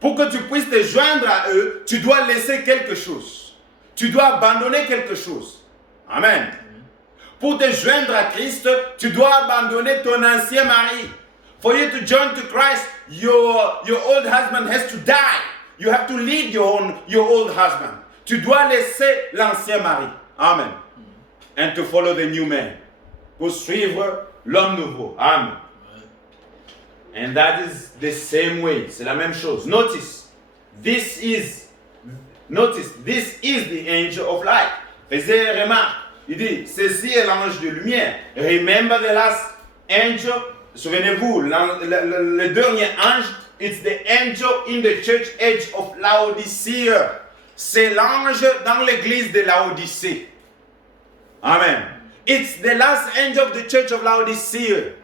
Pour que tu puisses te joindre à eux, tu dois laisser quelque chose. Tu dois abandonner quelque chose. Amen. Pour te joindre à Christ, tu dois abandonner ton ancien mari. For you to join to Christ, your old husband has to die. You have to leave your old husband. Tu dois laisser l'ancien mari. Amen. And to follow the new man. Pour suivre l'homme nouveau. Amen. And that is the same way. C'est la même chose. Notice, this is the angel of light. Faisez remarque. Il dit, ceci est l'ange de lumière. Remember the last angel. Souvenez-vous, le dernier ange, it's the angel in the church age of Laodicea. C'est l'ange dans l'église de Laodicée. Amen. It's the last angel of the church of Laodicea.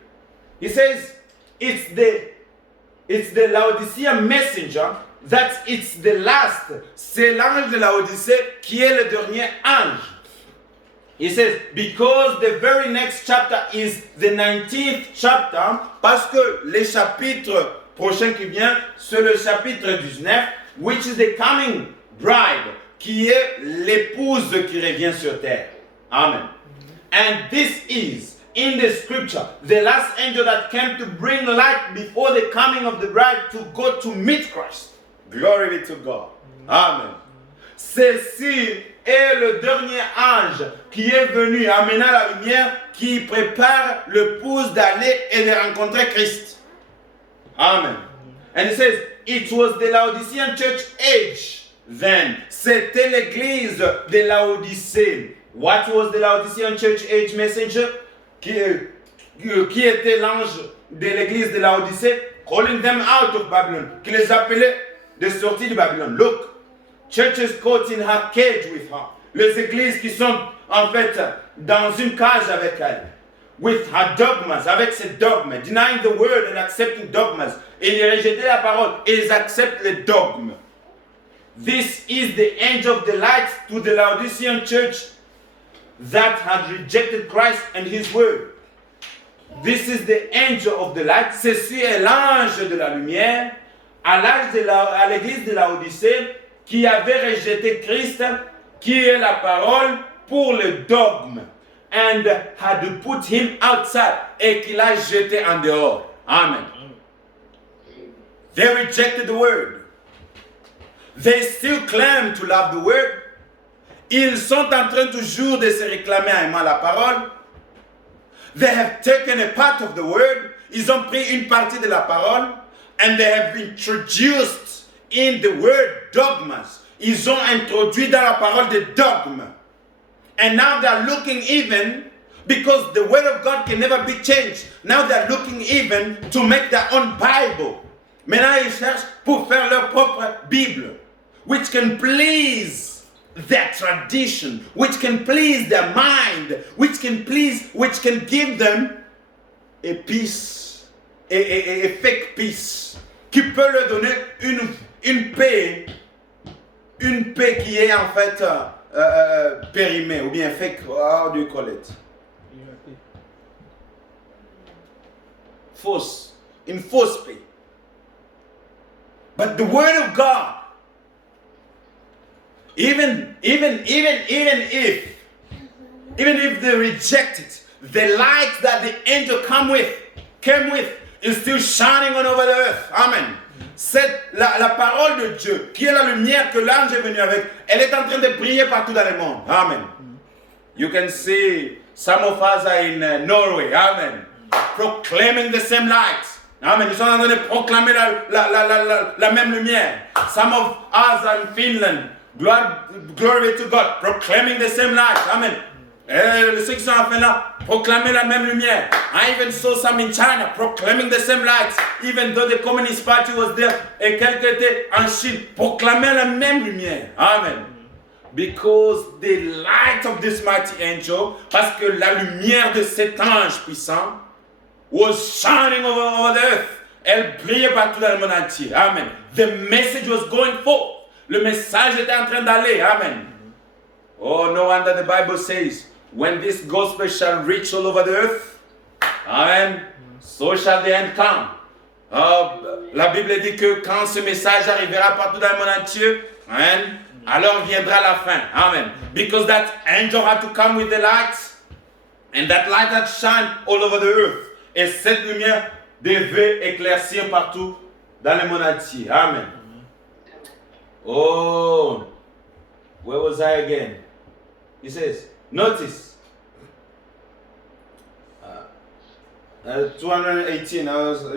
He says, it's the Laodicea messenger that it's the last. C'est l'ange de Laodicée qui est le dernier ange. He says, because the very next chapter is the 19th chapter, parce que le chapitre prochain qui vient, c'est le chapitre 19, which is the coming bride, qui est l'épouse qui revient sur terre. Amen. And this is, in the scripture, the last angel that came to bring light before the coming of the bride to go to meet Christ. Glory be to God. Amen. Ceci est le dernier ange qui est venu amenant la lumière, qui prépare le pouce d'aller et de rencontrer Christ. Amen. And it says, it was the Laodicean church age then. C'était l'église de Laodicée. What was the Laodicean church age messenger? Qui était l'ange de l'église de Laodicée? Calling them out of Babylon. Qui les appelait de sortir de Babylone. Look, churches caught in her cage with her. Les églises qui sont en fait dans une cage avec elle. With her dogmas, avec ses dogmes. Denying the word and accepting dogmas. Ils rejettaient la parole et ils acceptent les dogmes. This is the angel of the light to the Laodicean church that had rejected Christ and his word. This is the angel of the light. Ceci est l'ange de la lumière à l'église de Laodicée qui avait rejeté Christ, qui est la parole, pour le dogme. And had put him outside. Et qu'il a jeté en dehors. Amen. They rejected the word. They still claim to love the word. Ils sont en train toujours de se réclamer en aimant la parole. They have taken a part of the word. Ils ont pris une partie de la parole. And they have introduced in the word dogmas. Ils ont introduit dans la parole des dogmes. And now they're looking even, because the word of God can never be changed. Now they're looking even to make their own Bible. Maintenant ils cherchent pour faire leur propre Bible, which can please their tradition, which can please their mind, which can give them a peace, a fake peace, qui peut leur donner une paix qui est en fait périmée, ou bien fake, how do you call it? Fausse, une fausse paix. But the word of God, even if they reject it, the light that the angel came with is still shining on over the earth. Amen. La parole de Dieu, qui est la lumière que l'ange est venu avec, elle est en train de briller partout dans le monde. Amen. You can see some of us are in Norway. Amen. Proclaiming the same light. Amen. Ils sont en train de proclamer la même lumière. Some of us are in Finland. Glory to God. Proclaiming the same light. Amen. Et ceux qui sont en Finlande, proclamer la même lumière. I even saw some in China proclaiming the same light. Even though the Communist Party was there. Et quelqu'un était en Chine, proclamer la même lumière. Amen. Because the light of this mighty angel, parce que la lumière de cet ange puissant, was shining over the earth. Elle brillait partout dans le monde entier. Amen. The message was going forth. Le message était en train d'aller. Amen. Oh, no wonder the Bible says, when this gospel shall reach all over the earth, amen, so shall the end come. La Bible dit que quand ce message arrivera partout dans le monde entier, amen, alors viendra la fin. Amen. Because that angel had to come with the light, and that light had shine all over the earth. Et cette lumière devait éclaircir partout dans le monde entier. Amen. Oh, where was I again? He says, notice, 218,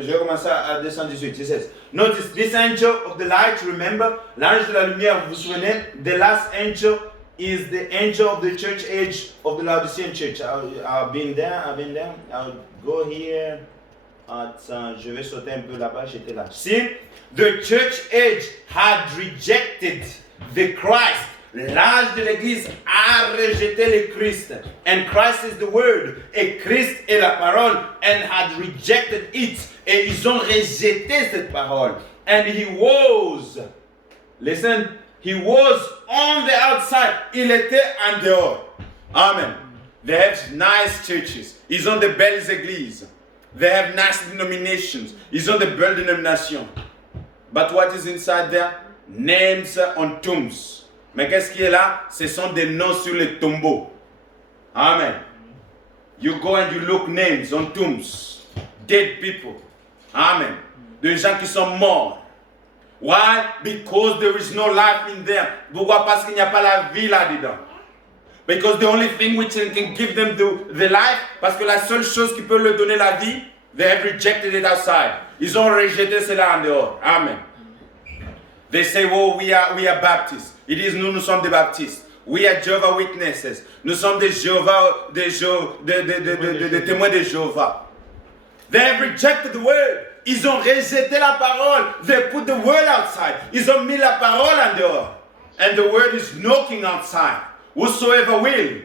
j'ai commencé à 218. He says, notice this angel of the light, remember, l'ange de la lumière, vous vous souvenez, the last angel is the angel of the church age of the Laodicean church. I've been there. I'll go here. Je vais sauter un peu là-bas, j'étais là. See, the church age had rejected the Christ. L'âge de l'Église a rejeté le Christ. And Christ is the word. Et Christ est la parole. And had rejected it. Et ils ont rejeté cette parole. And he was, listen, he was on the outside. Il était en dehors. Amen. They have nice churches. Ils ont de belles églises. They have nice denominations. Ils ont de belles dénominations. But what is inside there? Names on tombs. Mais qu'est-ce qui est là? Ce sont des noms sur les tombeaux. Amen. You go and you look names on tombs. Dead people. Amen. Des gens qui sont morts. Why? Because there is no life in them. Pourquoi? Parce qu'il n'y a pas la vie là-dedans. Because the only thing which can give them the life, parce que la seule chose qui peut leur donner la vie, they have rejected it outside. Ils ont rejeté cela en dehors. Amen. They say, oh, we are Baptists. It is nous sommes des Baptistes. We are Jehovah Witnesses. Nous sommes des témoins de Jéhovah. They have rejected the word. Ils ont rejeté la parole. They put the word outside. Ils ont mis la parole en dehors. And the word is knocking outside. Whosoever will,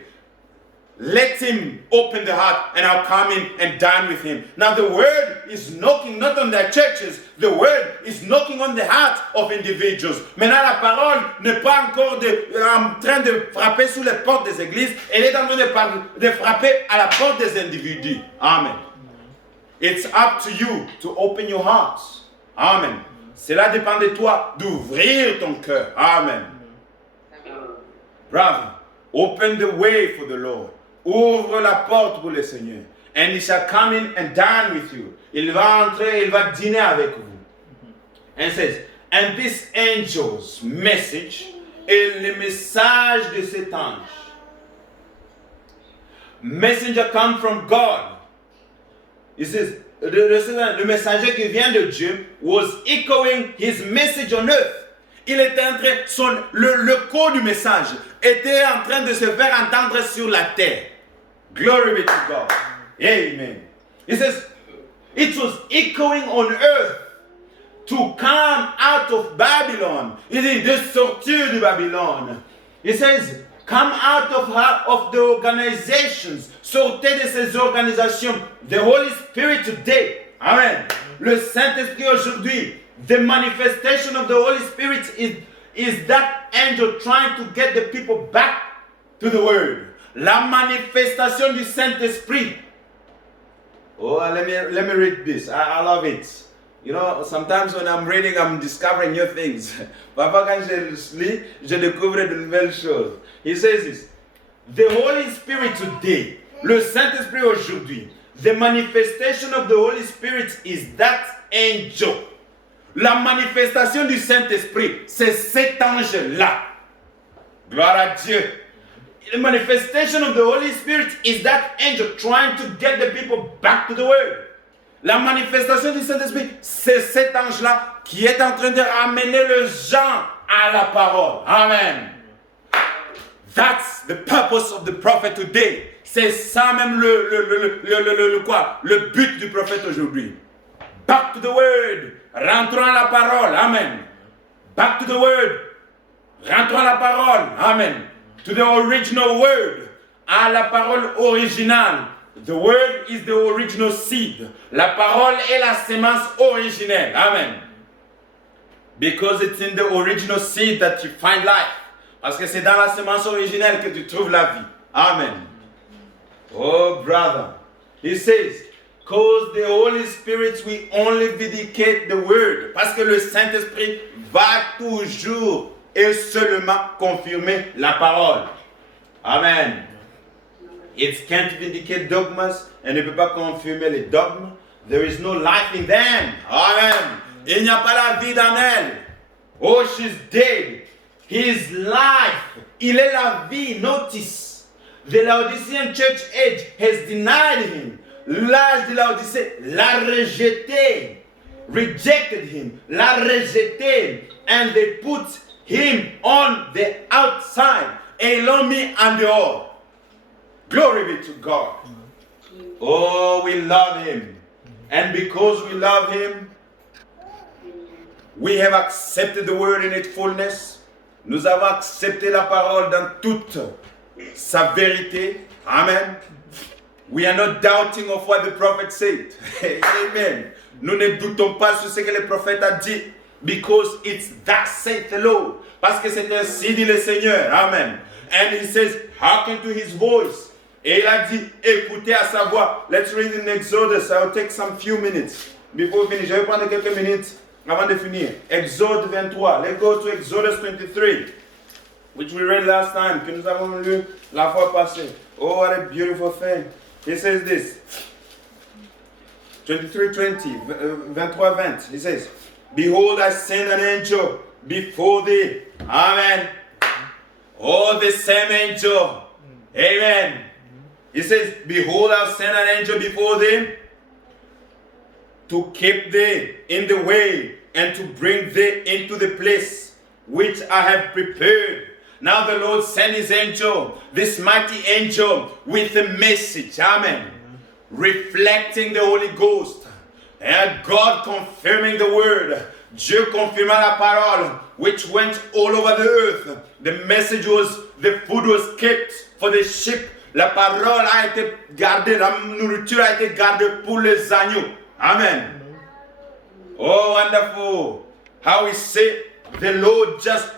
let him open the heart and I'll come in and dine with him. Now the word is knocking not on their churches, the word is knocking on the heart of individuals. Maintenant la parole n'est pas encore en train de frapper sous les portes des églises, elle est en train de frapper à la porte des individus. Amen. It's up to you to open your hearts. Amen. Cela dépend de toi d'ouvrir ton cœur. Amen. Brother, open the way for the Lord. Ouvre la porte pour le Seigneur. And he shall come in and dine with you. Il va entrer, il va dîner avec vous. And it says, and this angel's message est le message de cet ange. Messenger come from God. It says, le messager qui vient de Dieu was echoing his message on earth. Il était en train, le code du message était en train de se faire entendre sur la terre. Glory be to God. Amen. It says, it was echoing on earth to come out of Babylon. Il dit de sortir de Babylone. It says, come out of the organizations. Sortez de ces organisations. The Holy Spirit today. Amen. Le Saint-Esprit aujourd'hui. The manifestation of the Holy Spirit is that angel trying to get the people back to the Word. La manifestation du Saint-Esprit. Oh, let me read this. I love it. You know, sometimes when I'm reading, I'm discovering new things. Parfois quand je lis, je découvre de nouvelles choses. He says this. The Holy Spirit today, le Saint-Esprit aujourd'hui, the manifestation of the Holy Spirit is that angel. La manifestation du Saint-Esprit, c'est cet ange-là. Gloire à Dieu. The manifestation of the Holy Spirit is that angel trying to get the people back to the Word. La manifestation du Saint-Esprit, c'est cet ange-là qui est en train de ramener les gens à la parole. Amen. That's the purpose of the prophet today. C'est ça même le but du prophète aujourd'hui. Back to the Word. Rentrons à la parole. Amen. Back to the Word. Rentrons à la parole. Amen. To the original Word. À la parole originale. The Word is the original seed. La parole est la sémence originelle. Amen. Because it's in the original seed that you find life. Parce que c'est dans la sémence originelle que tu trouves la vie. Amen. Oh, brother. He says, because the Holy Spirit will only vindicate the word. Parce que le Saint-Esprit va toujours et seulement confirmer la parole. Amen. It can't vindicate dogmas. Elle ne peut pas confirmer les dogmes. There is no life in them. Amen. Il n'y a pas la vie dans elle. Oh, she's dead. His life. Il est la vie. Notice. The Laodicean church age has denied him. L'âge de Laodicée l'a rejeté. Rejected him. L'a rejeté. And they put him on the outside. Et l'ont mis en dehors. Glory be to God. Oh, we love him. And because we love him, we have accepted the word in its fullness. Nous avons accepté la parole dans toute sa vérité. Amen. We are not doubting of what the prophet said. Amen. Nous ne doutons pas sur ce que le prophète a dit. Because it's that saith the Lord. Parce que c'est ainsi dit le Seigneur. Amen. And he says, hearken to his voice. Et il a dit, écoutez à sa voix. Let's read in Exodus. I'll take some few minutes before we finish. Je vais prendre quelques minutes avant de finir. Exode 23. Let's go to Exodus 23, which we read last time, que nous avons lu la fois passée. Oh, what a beautiful thing. He says this. 23:20, 23:20. He says, Behold, I send an angel before thee. Amen. Oh, the same angel. Amen. He says, behold, I'll send an angel before thee to keep thee in the way and to bring thee into the place which I have prepared. Now the Lord sent his angel, this mighty angel, with a message. Amen. Reflecting the Holy Ghost. And God confirming the word. Dieu confirma la parole, which went all over the earth. The message was, the food was kept for the sheep. La parole a été gardée, la nourriture a été gardée pour les agneaux. Amen. Oh, wonderful. How we say the Lord just,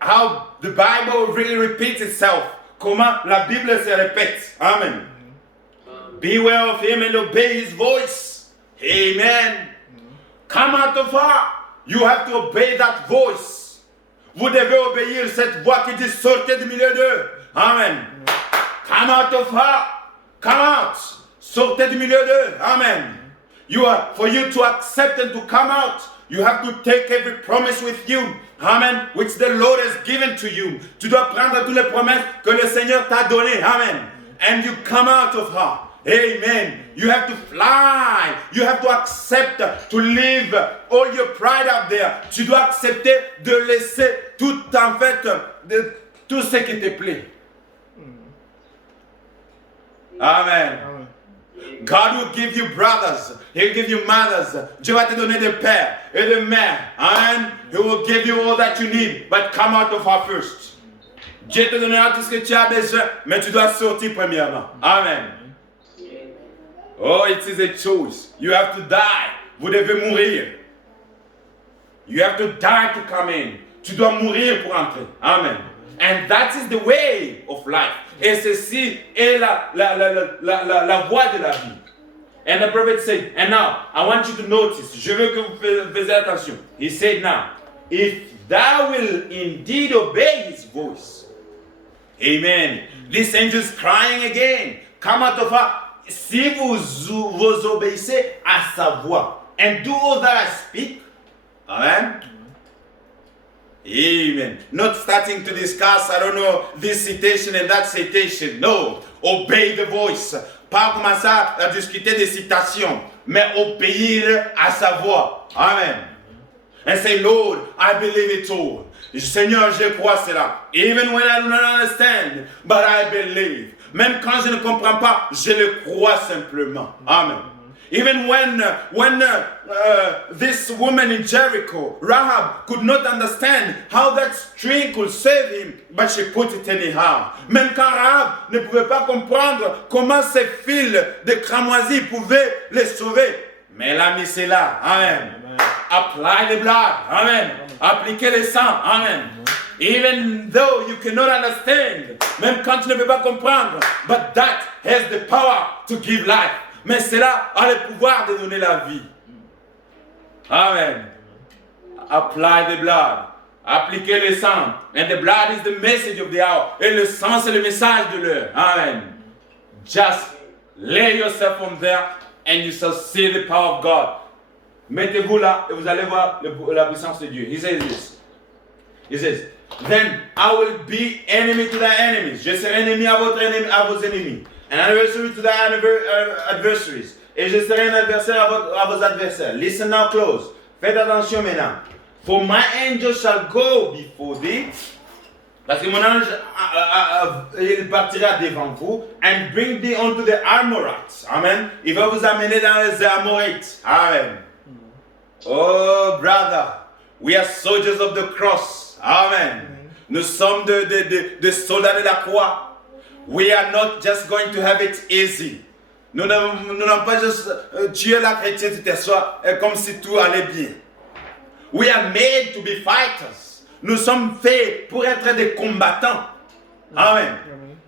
how the Bible really repeats itself. Comment la Bible se répète. Amen. Beware of him and obey his voice. Amen. Come out of her. You have to obey that voice. Vous devez obéir cette voix qui dit sortez du milieu d'eux. Amen. Come out of her. Come out. Sortez du milieu d'eux. Amen. For you to accept and to come out, you have to take every promise with you. Amen. Which the Lord has given to you. Tu dois prendre toutes les promesses que le Seigneur t'a données. Amen. And you come out of her. Amen. You have to fly. You have to accept to leave all your pride out there. Tu dois accepter de laisser tout en fait, de tout ce qui te plaît. Amen. God will give you brothers. He'll give you mothers. Dieu va te donner des pères et des mères. Amen. He will give you all that you need. But come out of her first. Dieu te donnera tout ce que tu as besoin, mais tu dois sortir premièrement. Amen. Oh, it is a choice. You have to die. Vous devez mourir. You have to die to come in. Tu dois mourir pour entrer. Amen. And that is the way of life. Et ceci est la voie de la vie. And the prophet said, and now, I want you to notice, je veux que vous faisiez attention. He said now, if thou will indeed obey his voice. Amen. This angel is crying again. Come out of her. Si vous obéissez à sa voix. And do all that I speak. Amen. Amen. Not starting to discuss, I don't know, this citation and that citation. No. Obey the voice. Pas commencer à discuter des citations, mais obéir à sa voix. Amen. And say, Lord, I believe it all. Seigneur, je crois cela. Even when I do not understand, but I believe. Même quand je ne comprends pas, je le crois simplement. Amen. Even when this woman in Jericho, Rahab, could not understand how that string could save him, but she put it anyhow. Même quand Rahab ne pouvait pas comprendre comment ces fils de cramoisi pouvaient les sauver, mais elle a mis cela. Amen. Apply the blood. Amen. Appliquez le sang. Amen. Even though you cannot understand, même quand tu ne peux pas comprendre, but that has the power to give life. Mais cela a le pouvoir de donner la vie. Amen. Apply the blood. Appliquez le sang. And the blood is the message of the hour. Et le sang, c'est le message de l'heure. Amen. Just lay yourself on there and you shall see the power of God. Mettez-vous là et vous allez voir la puissance de Dieu. He says this. He says, then I will be enemy to thy enemies. Je serai ennemi à vos ennemis. An adversary to thy adversaries. Et je serai un adversaire à vos adversaires. Listen now close. Faites attention maintenant. For my angel shall go before thee. Parce que mon ange, il partira devant vous. And bring thee unto the Amorites. Amen. Il va vous amener dans les Amorites. Amen. Oh, brother. We are soldiers of the cross. Amen. Nous sommes des soldats de la croix. We are not just going to have it easy. Nous n'allons pas juste tuer la chrétienté comme si tout allait bien. We are made to be fighters. Nous sommes faits pour être des combattants. Amen.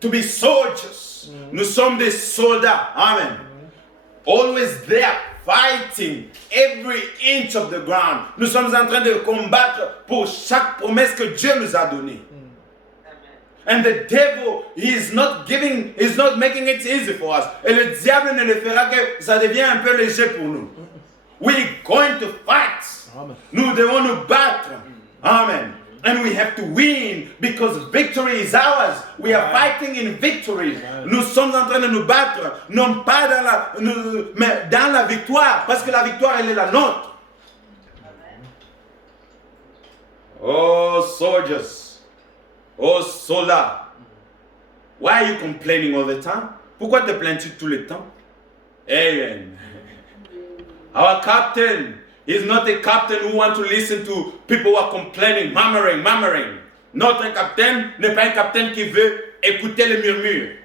To be soldiers. Nous sommes des soldats. Amen. Always there, fighting every inch of the ground. Nous sommes en train de combattre pour chaque promesse que Dieu nous a donnée. And the devil, he's not making it easy for us. Et le diable ne le fera que ça devient un peu léger pour nous. We're going to fight. Amen. Nous devons nous battre. Amen. And we have to win because victory is ours. We are fighting in victory. Nous sommes en train de nous battre, non pas mais dans la victoire, parce que la victoire, elle est la nôtre. Oh, soldiers. Oh, soldats. Why are you complaining all the time? Pourquoi te plains-tu tout le temps? Amen. Our captain is not a captain who wants to listen to people who are complaining, murmuring. Notre capitaine n'est pas un capitaine qui veut écouter les murmures.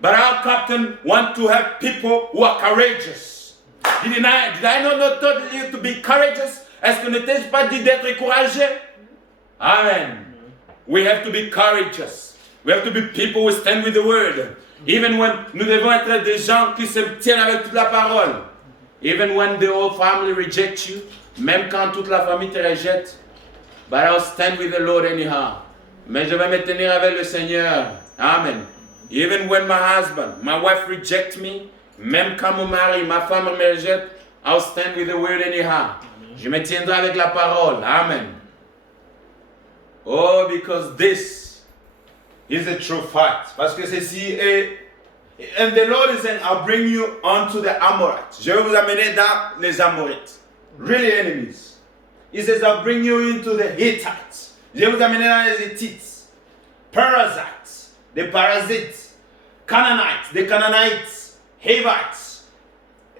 But our captain wants to have people who are courageous. Did I not tell you to be courageous? Est-ce que ne t'ai-je pas dit d'être courageux? Amen. We have to be courageous. We have to be people who stand with the word. Even when nous devons être des gens qui se tiennent avec toute la parole. Even when the whole family rejects you, même quand toute la famille te rejette, but I'll stand with the Lord anyhow. Mais je vais me tenir avec le Seigneur. Amen. Even when my husband, my wife reject me, même quand mon mari, ma femme me rejette, I'll stand with the word anyhow. Je me tiendrai avec la parole. Amen. Oh, because this is a true fight. Parce que ceci est. And the Lord is saying, I'll bring you onto the Amorites. Je vais vous amener dans les Amorites. Really enemies. He says, I'll bring you into the Hittites. Je vais vous amener dans les Hittites. Perizzites, des parasites. Canaanites, des Canaanites. Hivites,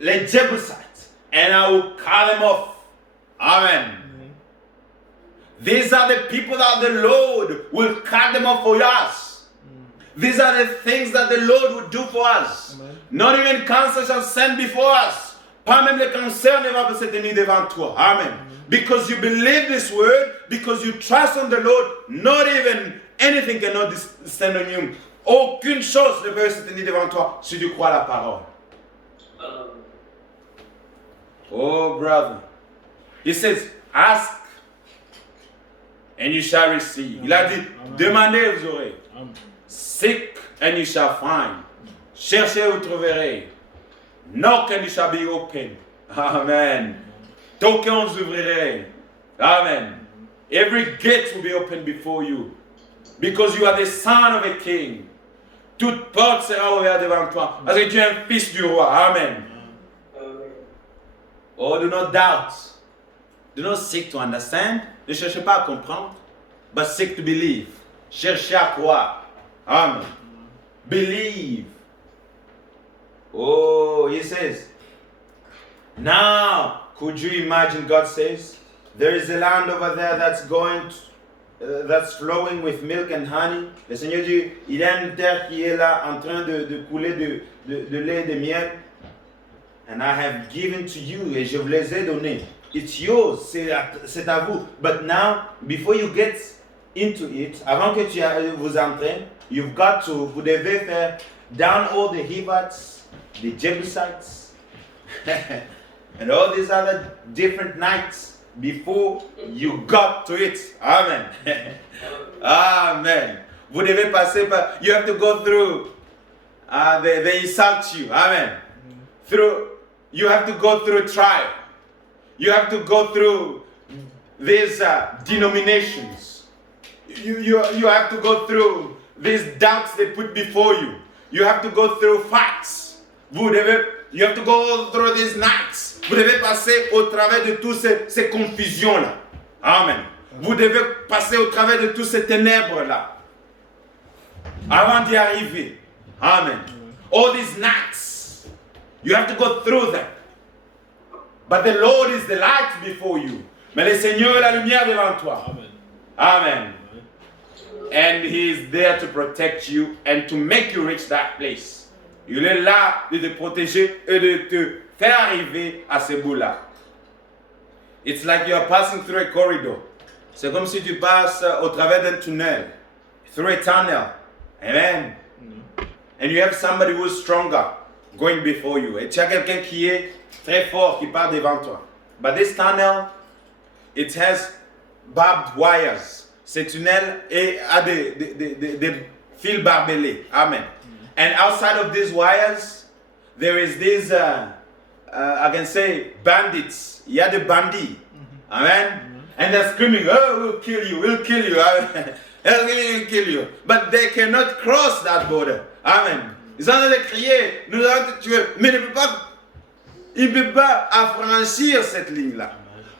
les Jebusites. And I will cut them off. Amen. These are the people that the Lord will cut them off for us. These are the things that the Lord would do for us. Amen. Not even cancer shall stand before us. Pas même le cancer ne va se tenir devant toi. Amen. Because you believe this word, because you trust on the Lord, not even anything cannot stand on you. Aucune chose ne peut se tenir devant toi si tu crois la parole. Oh, brother. He says, ask and you shall receive. Il a dit, demandez, vous aurez. Seek and you shall find. Cherchez, vous trouverez. Knock and you shall be open. Amen. Toquez, on vous ouvrirez. Amen. Every gate will be open before you. Because you are the son of a king. Toute porte sera ouverte devant toi. Parce que tu es un fils du roi. Amen. Oh, do not doubt. Do not seek to understand. Ne cherchez pas à comprendre. But seek to believe. Cherchez à croire. Amen. Believe. Oh, he says. Now, could you imagine, God says, there is a land over there that's that's flowing with milk and honey. Le Seigneur dit, il y a une terre qui est là en train de couler de lait et de miel. And I have given to you, et je vous les ai donnés. It's yours, c'est à vous. But now, before you get into it, avant que vous entrez, vous devez faire down all the Hivites, the Jebusites, and all these other different nights before you got to it. Amen. Amen. Vous devez passer par, you have to go through, they insult you. Amen. You have to go through trial. You have to go through these denominations. You have to go through these doubts they put before you. You have to go through fights. You have to go through these nights. Vous devez passer au travers de toutes ces confusions-là. Amen. Vous devez passer au travers de toutes ces ténèbres-là. Avant d'y arriver. Amen. All these nights. You have to go through them. But the Lord is the light before you. Mais le Seigneur est la lumière devant toi. Amen. Amen. And He is there to protect you and to make you reach that place. Il est là de te protéger et de te faire arriver à ce bout-là. It's like you are passing through a corridor. C'est comme si tu passes au travers d'un tunnel. Through a tunnel. Amen. And you have somebody who is stronger going before you. Et tu as quelqu'un qui est très fort qui part devant toi. But this tunnel, it has barbed wires. Ce tunnel a des fils barbelés. Amen. And outside of these wires, there is these, I can say, bandits. Il y a des bandits. Amen. And they're screaming, oh, we'll kill you, we'll kill you. Amen. We'll kill you. But they cannot cross that border. Amen. Ils sont en train de crier, nous allons te tuer. Mais il ne peut pas affranchir cette ligne-là.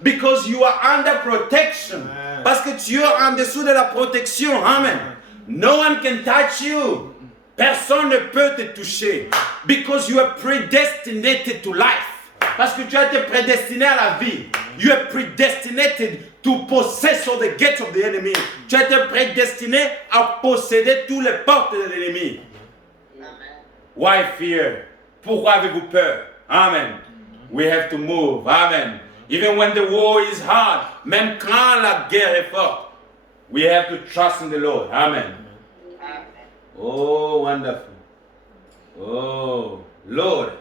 Because you are under protection. Parce que tu es en dessous de la protection. Amen. No one can touch you. Personne ne peut te toucher. Because you are predestinated to life. Parce que tu as été prédestiné à la vie. You are predestinated to possess all the gates of the enemy. Tu as été prédestiné à posséder toutes les portes de l'ennemi. Why fear? Pourquoi avez-vous peur? Amen. We have to move. Amen. Even when the war is hard, même quand la guerre est forte, we have to trust in the Lord. Amen. Oh, wonderful. Oh, Lord.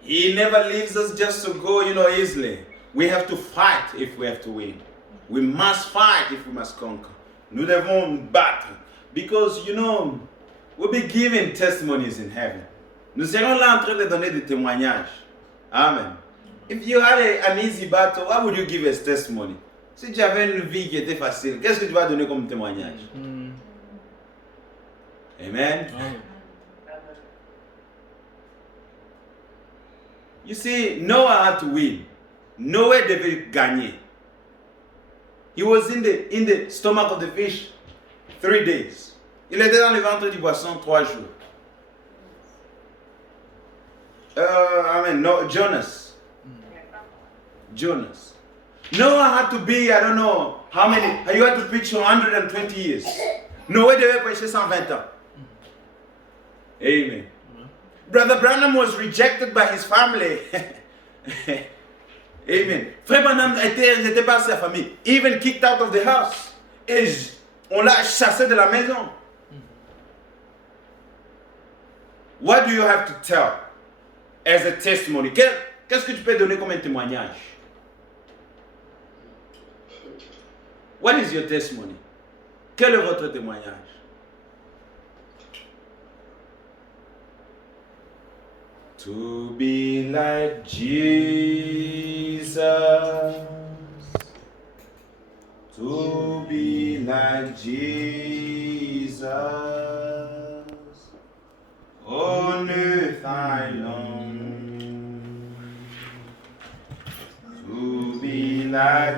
He never leaves us just to go, easily. We have to fight if we have to win. We must fight if we must conquer. Nous devons nous battre. Because, we'll be giving testimonies in heaven. Nous serons là en train de donner des témoignages. Amen. If you had an easy battle, what would you give as testimony? Si tu avais une vie qui était facile, qu'est-ce que tu vas donner comme témoignage? Amen. You see, Noah had to win. Noé devait gagner. He was in the stomach of the fish 3 days. Il était dans le ventre du poisson 3 jours. Jonas. Noah had to be, I don't know how many, you had to preach for 120 years. Noé devait prêcher 120 ans. Amen. Brother Branham was rejected by his family. Amen. Frère Branham n'était pas sa famille. Even kicked out of the house. Et on l'a chassé de la maison. What do you have to tell as a testimony? Qu'est-ce que tu peux donner comme un témoignage? What is your testimony? Quel est votre témoignage? To be like Jesus, to be like Jesus, on earth I long, to be like